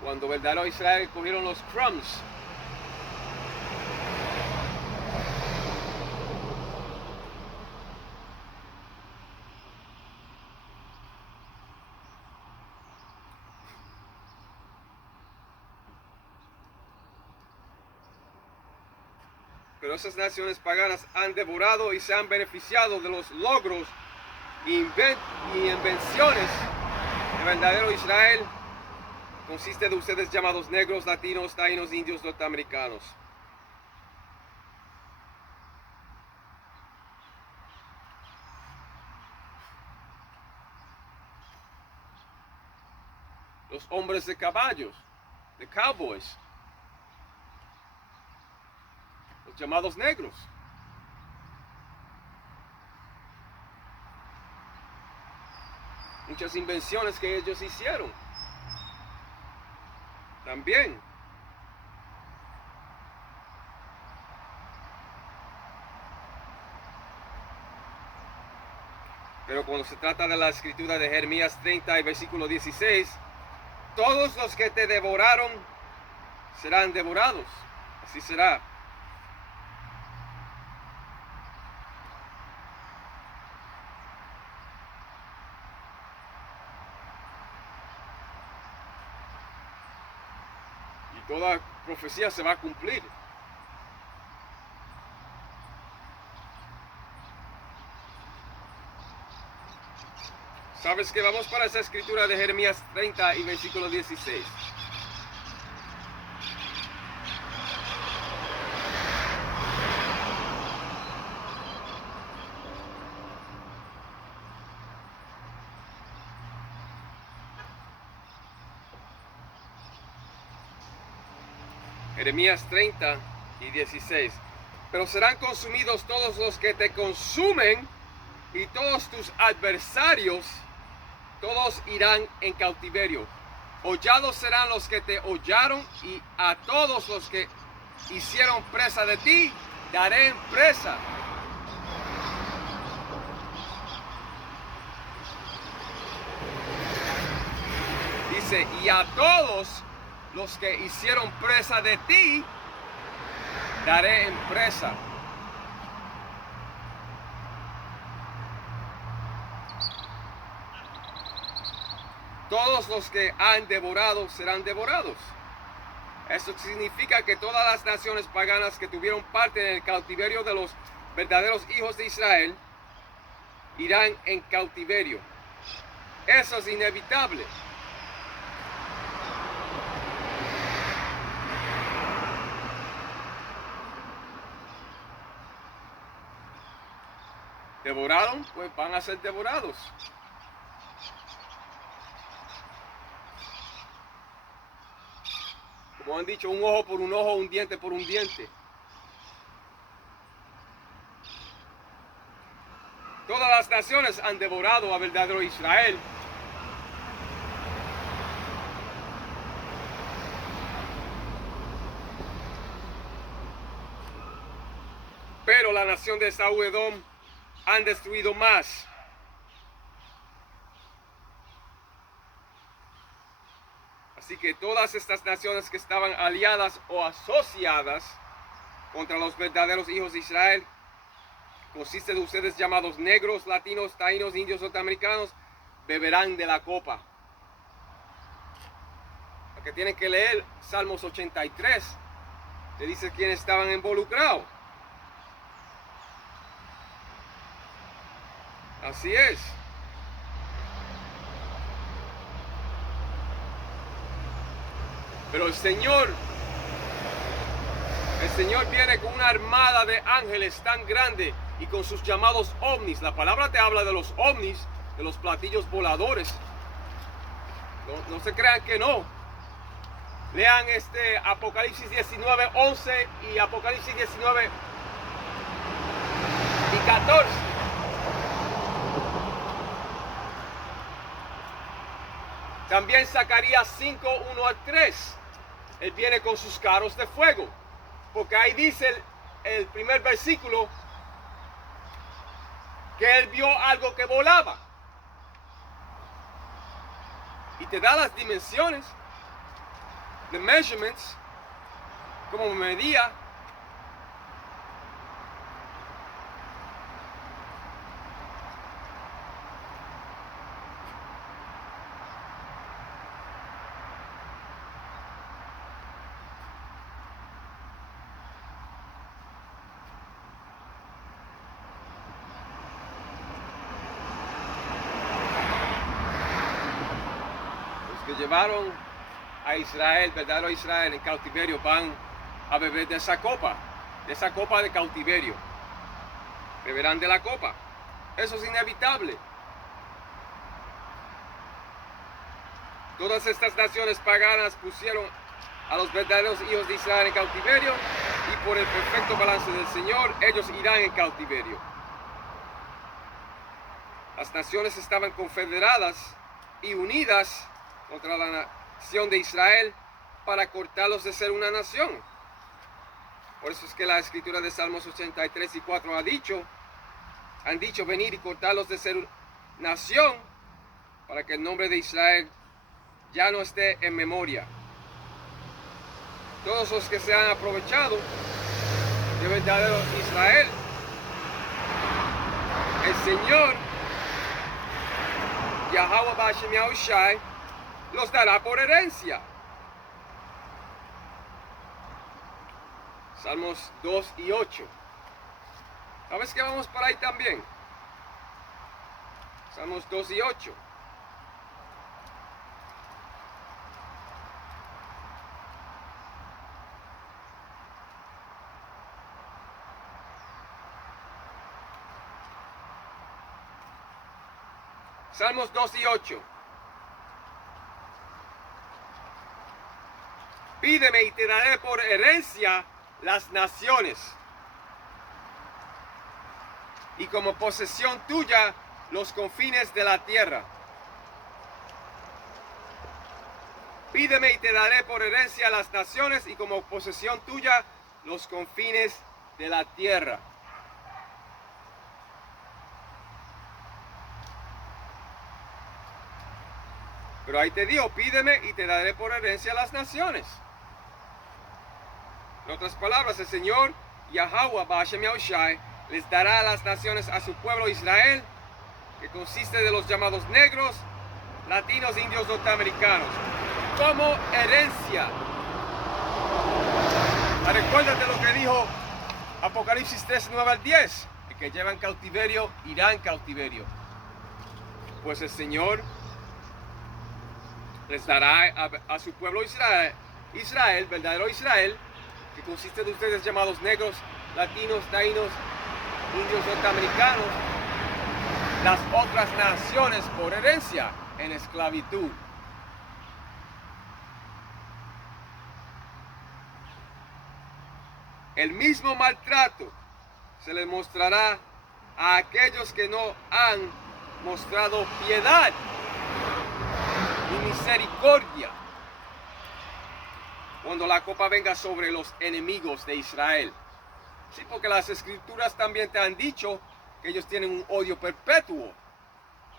Cuando verdadero Israel cogieron los crumbs, pero esas naciones paganas han devorado y se han beneficiado de los logros y invenciones de verdadero Israel. Consiste de ustedes llamados negros, latinos, taínos, indios, norteamericanos. Los hombres de caballos, de cowboys. Los llamados negros. Muchas invenciones que ellos hicieron. También. Pero cuando se trata de la escritura de Jeremías 30 y versículo 16, todos los que te devoraron serán devorados. Así será. Toda profecía se va a cumplir. ¿Sabes qué? Vamos para esa escritura de Jeremías 30 y versículo 16. Jeremías 30 y 16. Pero serán consumidos todos los que te consumen, y todos tus adversarios, todos irán en cautiverio. Hollados serán los que te hollaron, y a todos los que hicieron presa de ti, daré en presa. Dice, y a todos los que hicieron presa de ti, daré en presa. Todos los que han devorado serán devorados. Eso significa que todas las naciones paganas que tuvieron parte en el cautiverio de los verdaderos hijos de Israel irán en cautiverio. Eso es inevitable. ¿Devoraron? Pues van a ser devorados. Como han dicho, un ojo por un ojo, un diente por un diente. Todas las naciones han devorado a verdadero Israel. Pero la nación de Esaú y Edom han destruido más. Así que todas estas naciones que estaban aliadas o asociadas contra los verdaderos hijos de Israel, consiste de ustedes llamados negros, latinos, taínos, indios, norteamericanos, beberán de la copa. porque tienen que leer Salmos 83, que dice quiénes estaban involucrados. Así es. Pero el Señor viene con una armada de ángeles tan grande y con sus llamados ovnis. La palabra te habla de los ovnis, de los platillos voladores. No se crean que no. Lean Apocalipsis 19:11 y Apocalipsis 19 y 14. También Zacarías 5:1-3. Él viene con sus carros de fuego. Porque ahí dice el primer versículo que él vio algo que volaba. Y te da las dimensiones, the measurements, como medía. Que llevaron a Israel, verdadero Israel en cautiverio, van a beber de esa copa de cautiverio. Beberán de la copa. Eso es inevitable. Todas estas naciones paganas pusieron a los verdaderos hijos de Israel en cautiverio y por el perfecto balance del Señor, ellos irán en cautiverio. Las naciones estaban confederadas y unidas contra la nación de Israel para cortarlos de ser una nación. Por eso es que la escritura de Salmos 83:4 han dicho venir y cortarlos de ser nación para que el nombre de Israel ya no esté en memoria. Todos los que se han aprovechado de verdadero Israel, el Señor Yahweh Ba'ashem Yahushai los dará por herencia. Salmos 2 y 8. ¿Sabes que vamos por ahí también? Salmos 2 y 8. Salmos 2 y 8. Pídeme y te daré por herencia las naciones, y como posesión tuya los confines de la tierra. Pídeme y te daré por herencia las naciones, y como posesión tuya los confines de la tierra. Pero ahí te digo, pídeme y te daré por herencia las naciones. En otras palabras, el Señor Yahweh Ba'ashem Yahushai les dará a las naciones a su pueblo Israel, que consiste de los llamados negros, latinos, indios, norteamericanos, como herencia. Recuérdate lo que dijo Apocalipsis 3:9-10, el que lleva en cautiverio irá en cautiverio. Pues el Señor les dará a su pueblo Israel, verdadero Israel, que consiste de ustedes llamados negros, latinos, taínos, indios, norteamericanos, las otras naciones por herencia en esclavitud. El mismo maltrato se les mostrará a aquellos que no han mostrado piedad y misericordia cuando la copa venga sobre los enemigos de Israel. Sí, porque las escrituras también te han dicho que ellos tienen un odio perpetuo,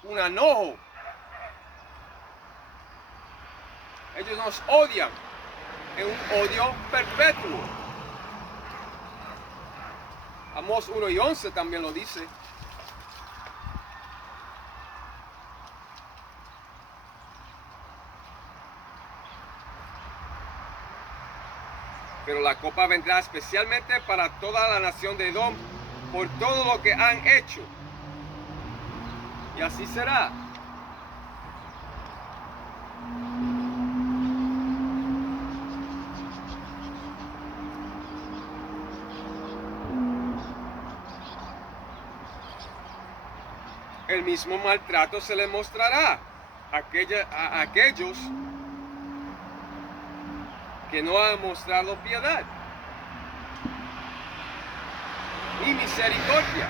un enojo. Ellos nos odian en un odio perpetuo. Amós 1:11 también lo dice. Pero la copa vendrá especialmente para toda la nación de Edom por todo lo que han hecho. Y así será. El mismo maltrato se le mostrará a aquellos que no han mostrado piedad ni misericordia.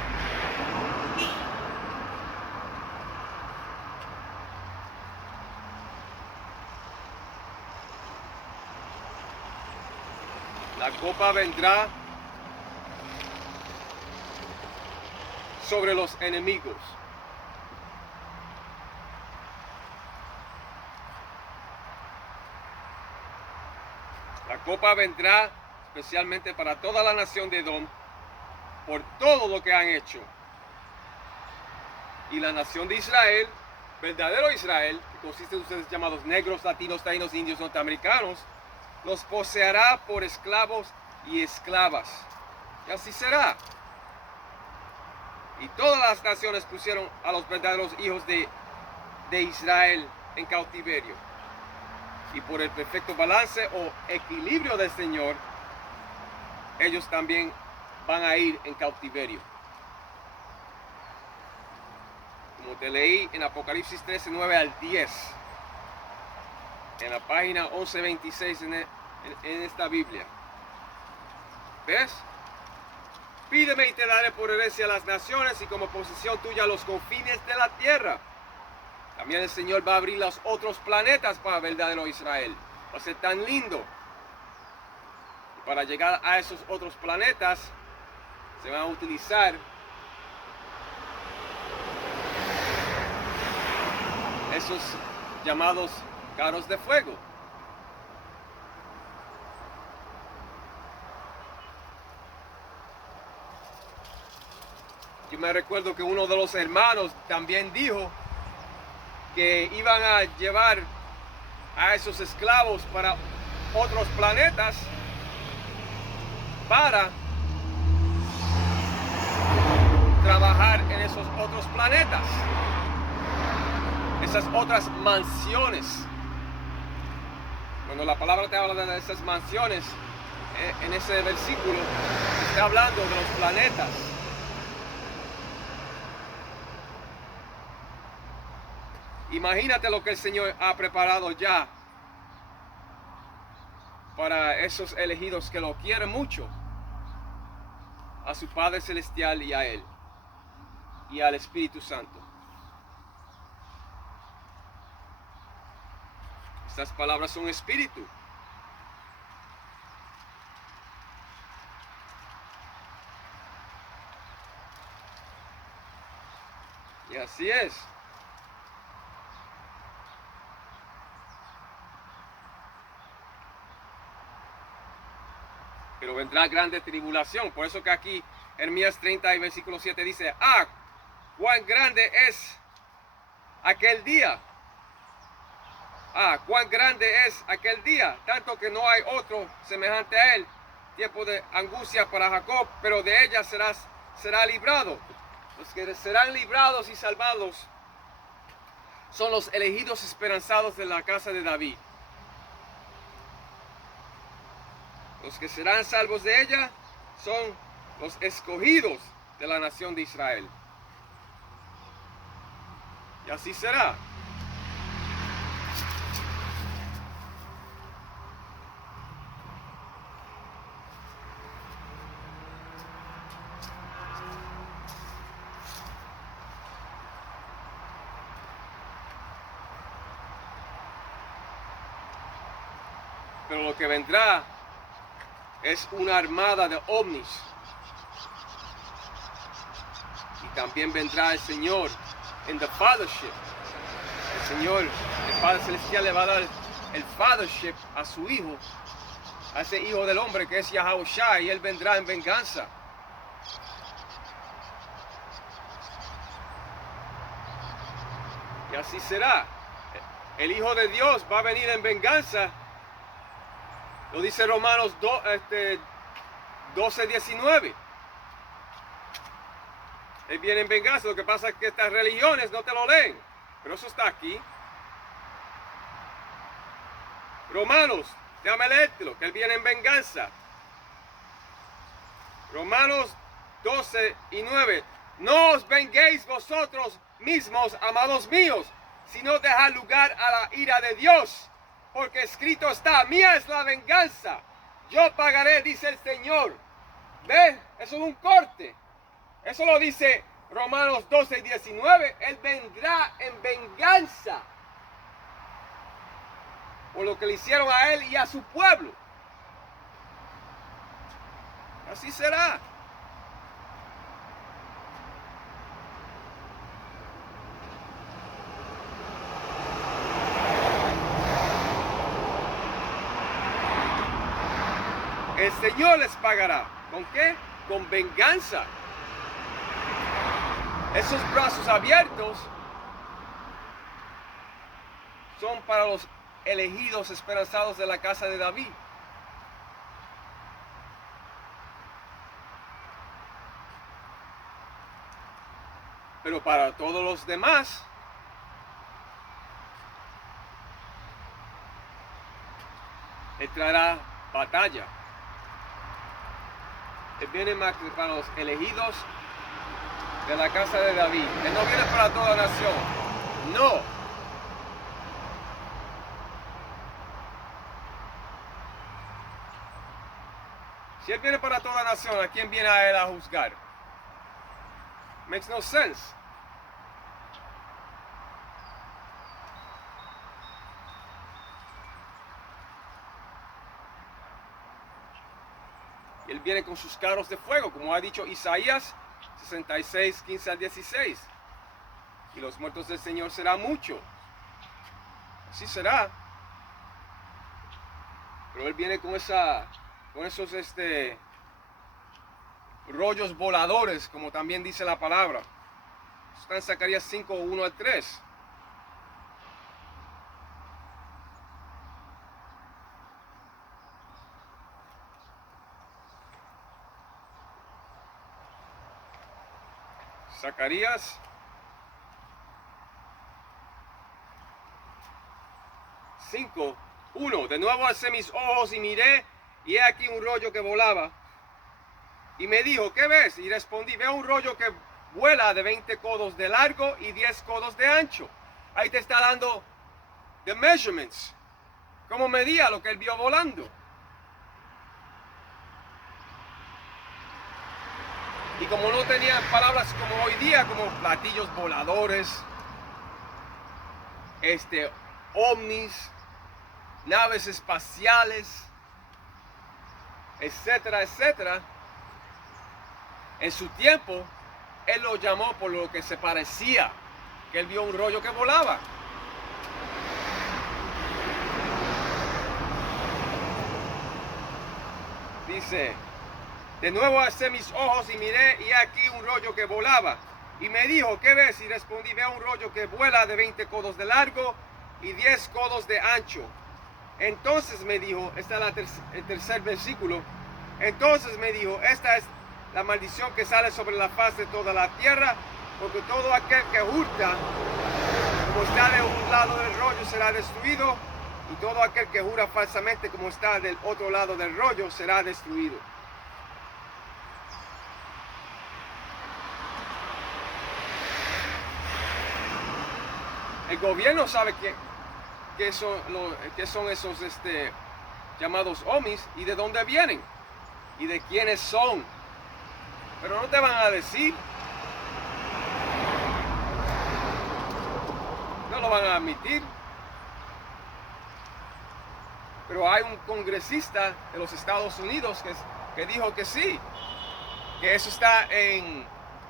La copa vendrá sobre los enemigos. La copa vendrá especialmente para toda la nación de Edom por todo lo que han hecho. Y la nación de Israel, verdadero Israel, que consiste de ustedes llamados negros, latinos, taínos, indios, norteamericanos, los poseerá por esclavos y esclavas. Y así será. Y todas las naciones pusieron a los verdaderos hijos de Israel en cautiverio. Y por el perfecto balance o equilibrio del Señor, ellos también van a ir en cautiverio. Como te leí en Apocalipsis 13, 9 al 10, en la página 1126 en esta Biblia. ¿Ves? Pídeme y te daré por herencia a las naciones y como posesión tuya los confines de la tierra. También el Señor va a abrir los otros planetas para el verdadero Israel. Va a ser tan lindo. Y para llegar a esos otros planetas se van a utilizar esos llamados carros de fuego. Yo me recuerdo que uno de los hermanos también dijo que iban a llevar a esos esclavos para otros planetas para trabajar en esos otros planetas, esas otras mansiones. Cuando la palabra te habla de esas mansiones, en ese versículo está hablando de los planetas. Imagínate lo que el Señor ha preparado ya para esos elegidos que lo quieren mucho, a su Padre Celestial y a Él, y al Espíritu Santo. Estas palabras son espíritu. Y así es. Pero vendrá grande tribulación. Por eso que aquí Jeremías 30 y versículo 7 dice: cuán grande es aquel día. Cuán grande es aquel día, tanto que no hay otro semejante a él. Tiempo de angustia para Jacob, pero de ella será librado. Los que serán librados y salvados son los elegidos esperanzados de la casa de David. Los que serán salvos de ella son los escogidos de la nación de Israel. Y así será. Pero lo que vendrá es una armada de ovnis. Y también vendrá el Señor en the fathership. El Señor, el Padre Celestial, le va a dar el fathership a su hijo, a ese hijo del hombre que es Yahawashi, y él vendrá en venganza. Y así será. El Hijo de Dios va a venir en venganza. Lo dice Romanos 12, 19. Él viene en venganza. Lo que pasa es que estas religiones no te lo leen. Pero eso está aquí. Romanos, déjame leértelo, que él viene en venganza. Romanos 12 y 9. No os venguéis vosotros mismos, amados míos, sino dejad lugar a la ira de Dios. Porque escrito está, mía es la venganza, yo pagaré, dice el Señor. ¿Ves? Eso es un corte. Eso lo dice Romanos 12 y 19. Él vendrá en venganza por lo que le hicieron a él y a su pueblo. Así será. El Señor les pagará. ¿Con qué? Con venganza. Esos brazos abiertos son para los elegidos esperanzados de la casa de David. Pero para todos los demás, Él traerá batalla. Él viene más para los elegidos de la casa de David. Él no viene para toda la nación. No. Si Él viene para toda la nación, ¿a quién viene a Él a juzgar? Makes no sense. Y Él viene con sus carros de fuego, como ha dicho Isaías 66, 15 al 16. Y los muertos del Señor serán muchos. Así será. Pero Él viene con esos rollos voladores, como también dice la palabra. Está en Zacarías 5, 1 al 3. Zacarías 5, 1. De nuevo alcé mis ojos y miré, y he aquí un rollo que volaba. Y me dijo, ¿qué ves? Y respondí, veo un rollo que vuela de 20 codos de largo y 10 codos de ancho. Ahí te está dando the measurements. Cómo medía lo que él vio volando. Y como no tenían palabras como hoy día, como platillos voladores, ovnis, naves espaciales, etcétera, etcétera, en su tiempo, él lo llamó por lo que se parecía, que él vio un rollo que volaba. Dice, de nuevo alcé mis ojos y miré, y aquí un rollo que volaba. Y me dijo, ¿qué ves? Y respondí, veo un rollo que vuela de 20 codos de largo y 10 codos de ancho. Entonces me dijo, este es el tercer versículo, entonces me dijo, esta es la maldición que sale sobre la faz de toda la tierra, porque todo aquel que hurta, como está de un lado del rollo, será destruido, y todo aquel que jura falsamente, como está del otro lado del rollo, será destruido. El gobierno sabe qué son esos llamados ovnis y de dónde vienen y de quiénes son. Pero no te van a decir. No lo van a admitir. Pero hay un congresista de los Estados Unidos que dijo que sí. Que eso está en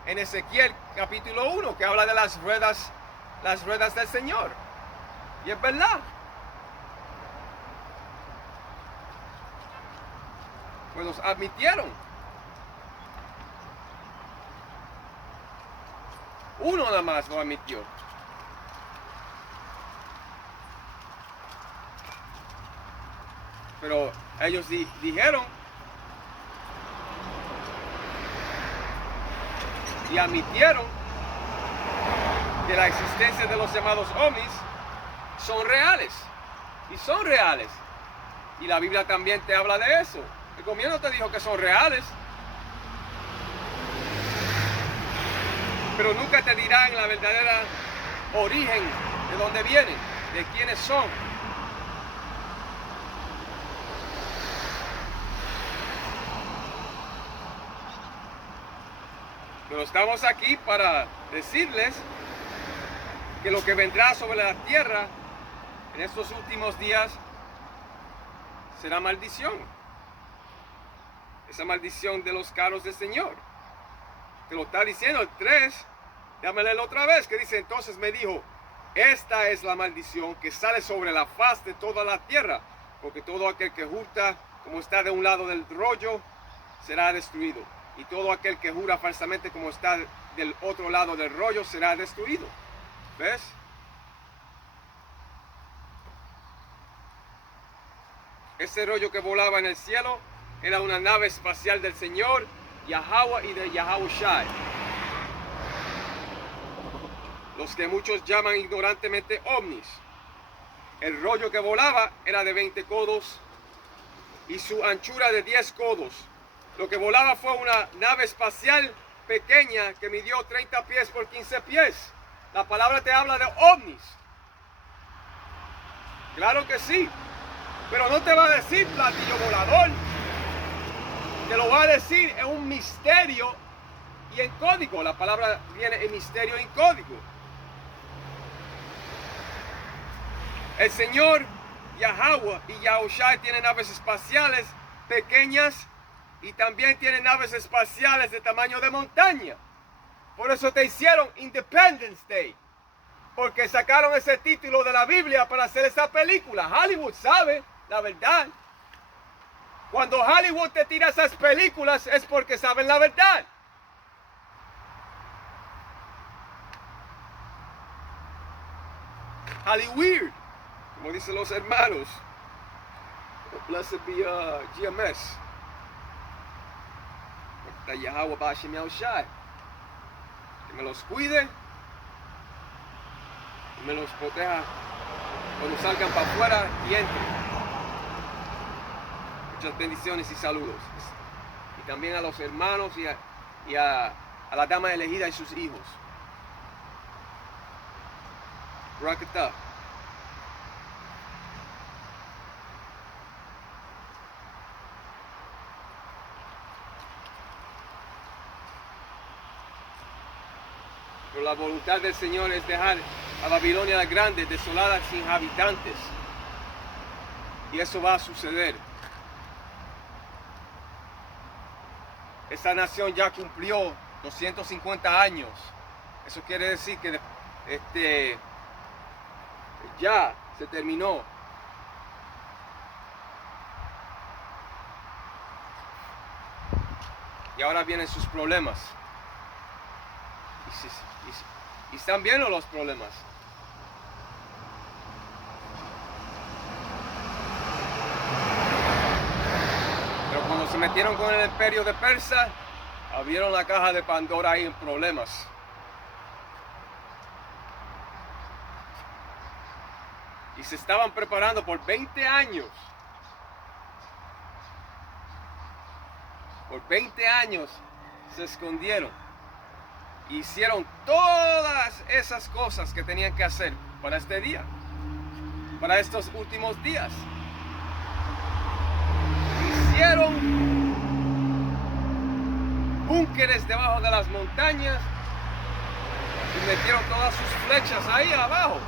Ezequiel capítulo 1, que habla de las ruedas del Señor. Y es verdad. Pues los admitieron. Uno nada más lo admitió. Pero ellos dijeron y admitieron que la existencia de los llamados ovnis son reales. Y son reales. Y la Biblia también te habla de eso. El gobierno te dijo que son reales. Pero nunca te dirán la verdadera origen de dónde vienen, de quiénes son. Pero estamos aquí para decirles que lo que vendrá sobre la tierra en estos últimos días será maldición. Esa maldición de los carros del Señor. Te lo está diciendo el 3. Déjame leerlo otra vez, que dice: entonces me dijo, esta es la maldición que sale sobre la faz de toda la tierra, porque todo aquel que jura como está de un lado del rollo será destruido, y todo aquel que jura falsamente como está del otro lado del rollo será destruido. ¿Ves? Ese rollo que volaba en el cielo era una nave espacial del Señor Yahweh y de Yahawashi, los que muchos llaman ignorantemente ovnis. El rollo que volaba era de 20 codos y su anchura de 10 codos. Lo que volaba fue una nave espacial pequeña que midió 30 pies por 15 pies. La palabra te habla de ovnis. Claro que sí, pero no te va a decir platillo volador. Te lo va a decir en un misterio y en código. La palabra viene en misterio y en código. El Señor Yahweh y Yahushua tienen naves espaciales pequeñas y también tienen naves espaciales de tamaño de montaña. Por eso te hicieron Independence Day, porque sacaron ese título de la Biblia para hacer esa película. Hollywood sabe la verdad. Cuando Hollywood te tira esas películas es porque saben la verdad. Hollywood, como dicen los hermanos. Blessed be GMS. Yahweh Bashem Yahushai. Que me los cuide y me los proteja cuando salgan para afuera y entren. Muchas bendiciones y saludos. Y también a los hermanos y a la dama elegida y sus hijos. Rock it up. Pero la voluntad del Señor es dejar a Babilonia la Grande desolada sin habitantes. Y eso va a suceder. Esta nación ya cumplió 250 años. Eso quiere decir que ya se terminó. Y ahora vienen sus problemas. Y están viendo los problemas. Pero cuando se metieron con el imperio de Persia, abrieron la caja de Pandora ahí en problemas. Y se estaban preparando por 20 años. Por 20 años se escondieron. Hicieron todas esas cosas que tenían que hacer para este día. Para estos últimos días. Hicieron búnkeres debajo de las montañas. Y metieron todas sus flechas ahí abajo.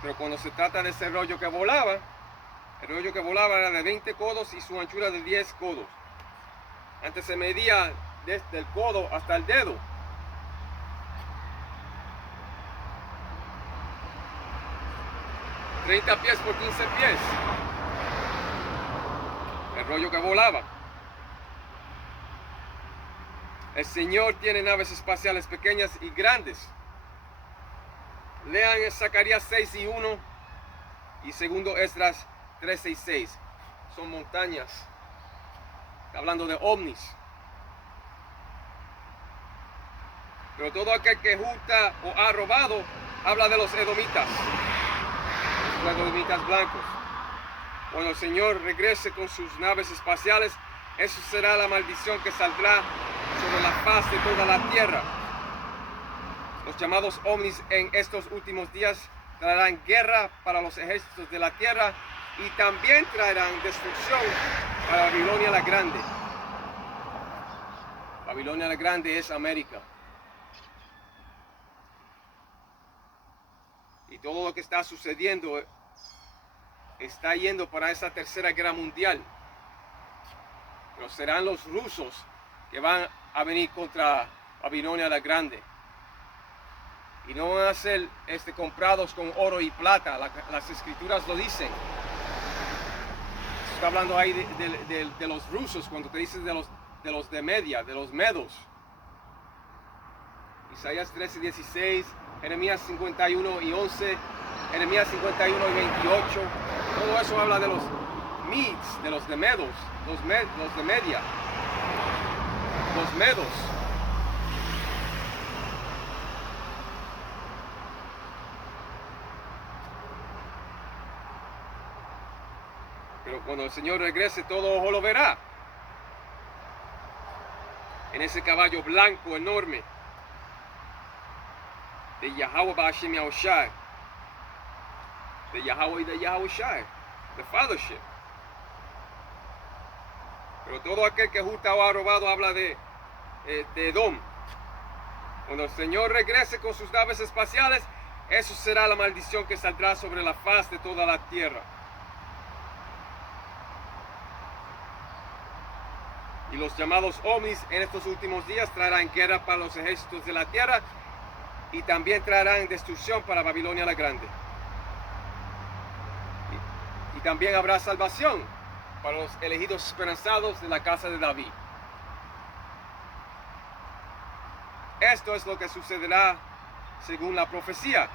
Pero cuando se trata de ese rollo que volaba, el rollo que volaba era de 20 codos y su anchura de 10 codos. Antes se medía desde el codo hasta el dedo. ...30 pies por 15 pies. El rollo que volaba. El Señor tiene naves espaciales pequeñas y grandes. Lean Zacarías 6:1 y segundo Esdras 3:6. Son montañas. Está hablando de ovnis. Pero todo aquel que junta o ha robado, habla de los edomitas blancos. Cuando el Señor regrese con sus naves espaciales, eso será la maldición que saldrá sobre la faz de toda la tierra. Los llamados ovnis en estos últimos días traerán guerra para los ejércitos de la tierra y también traerán destrucción para Babilonia la Grande. Babilonia la Grande es América. Y todo lo que está sucediendo está yendo para esa tercera guerra mundial. Pero serán los rusos que van a venir contra Babilonia la Grande. Y no van a ser comprados con oro y plata. Las escrituras lo dicen. Está hablando ahí de los rusos, cuando te dices de los de Media, de los medos. Isaías 13:16, Jeremías 51:11, Jeremías 51:28. Todo eso habla de los Medes, de los de Medos, los de Media, los medos. Pero cuando el Señor regrese, todo ojo lo verá. En ese caballo blanco enorme de Yahweh Ba'ashem Yahushai, de Yahweh y de Yahushai, the Fathership. Pero todo aquel que justa o ha robado habla de Edom. Cuando el Señor regrese con sus naves espaciales, eso será la maldición que saldrá sobre la faz de toda la tierra. Y los llamados ovnis en estos últimos días traerán guerra para los ejércitos de la tierra y también traerán destrucción para Babilonia la Grande. Y también habrá salvación para los elegidos esperanzados de la casa de David. Esto es lo que sucederá según la profecía.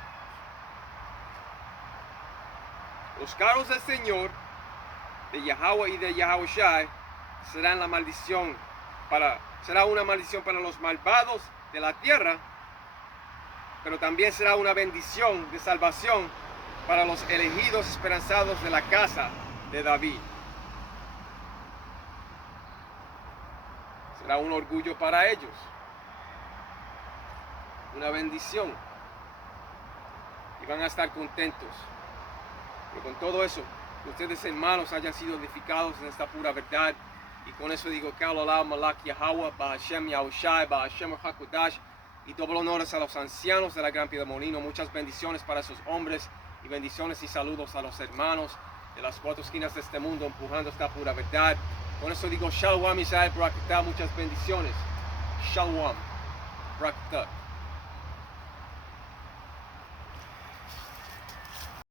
Los carros del Señor, de Yahweh y de Yahushai, será una maldición para los malvados de la tierra, pero también será una bendición de salvación para los elegidos esperanzados de la casa de David. Será un orgullo para ellos, una bendición, y van a estar contentos. Pero con todo eso, que ustedes hermanos hayan sido edificados en esta pura verdad. Y con eso digo que Allah, Malak Yahweh, Ba'ashem Yahushai, Ba'ashem Hakudash, y doble honores a los ancianos de la Gran Piedra Molino. Muchas bendiciones para esos hombres, y bendiciones y saludos a los hermanos de las cuatro esquinas de este mundo empujando esta pura verdad. Con eso digo Shalom Israel Barakatah, muchas bendiciones. Shalom Barakatah.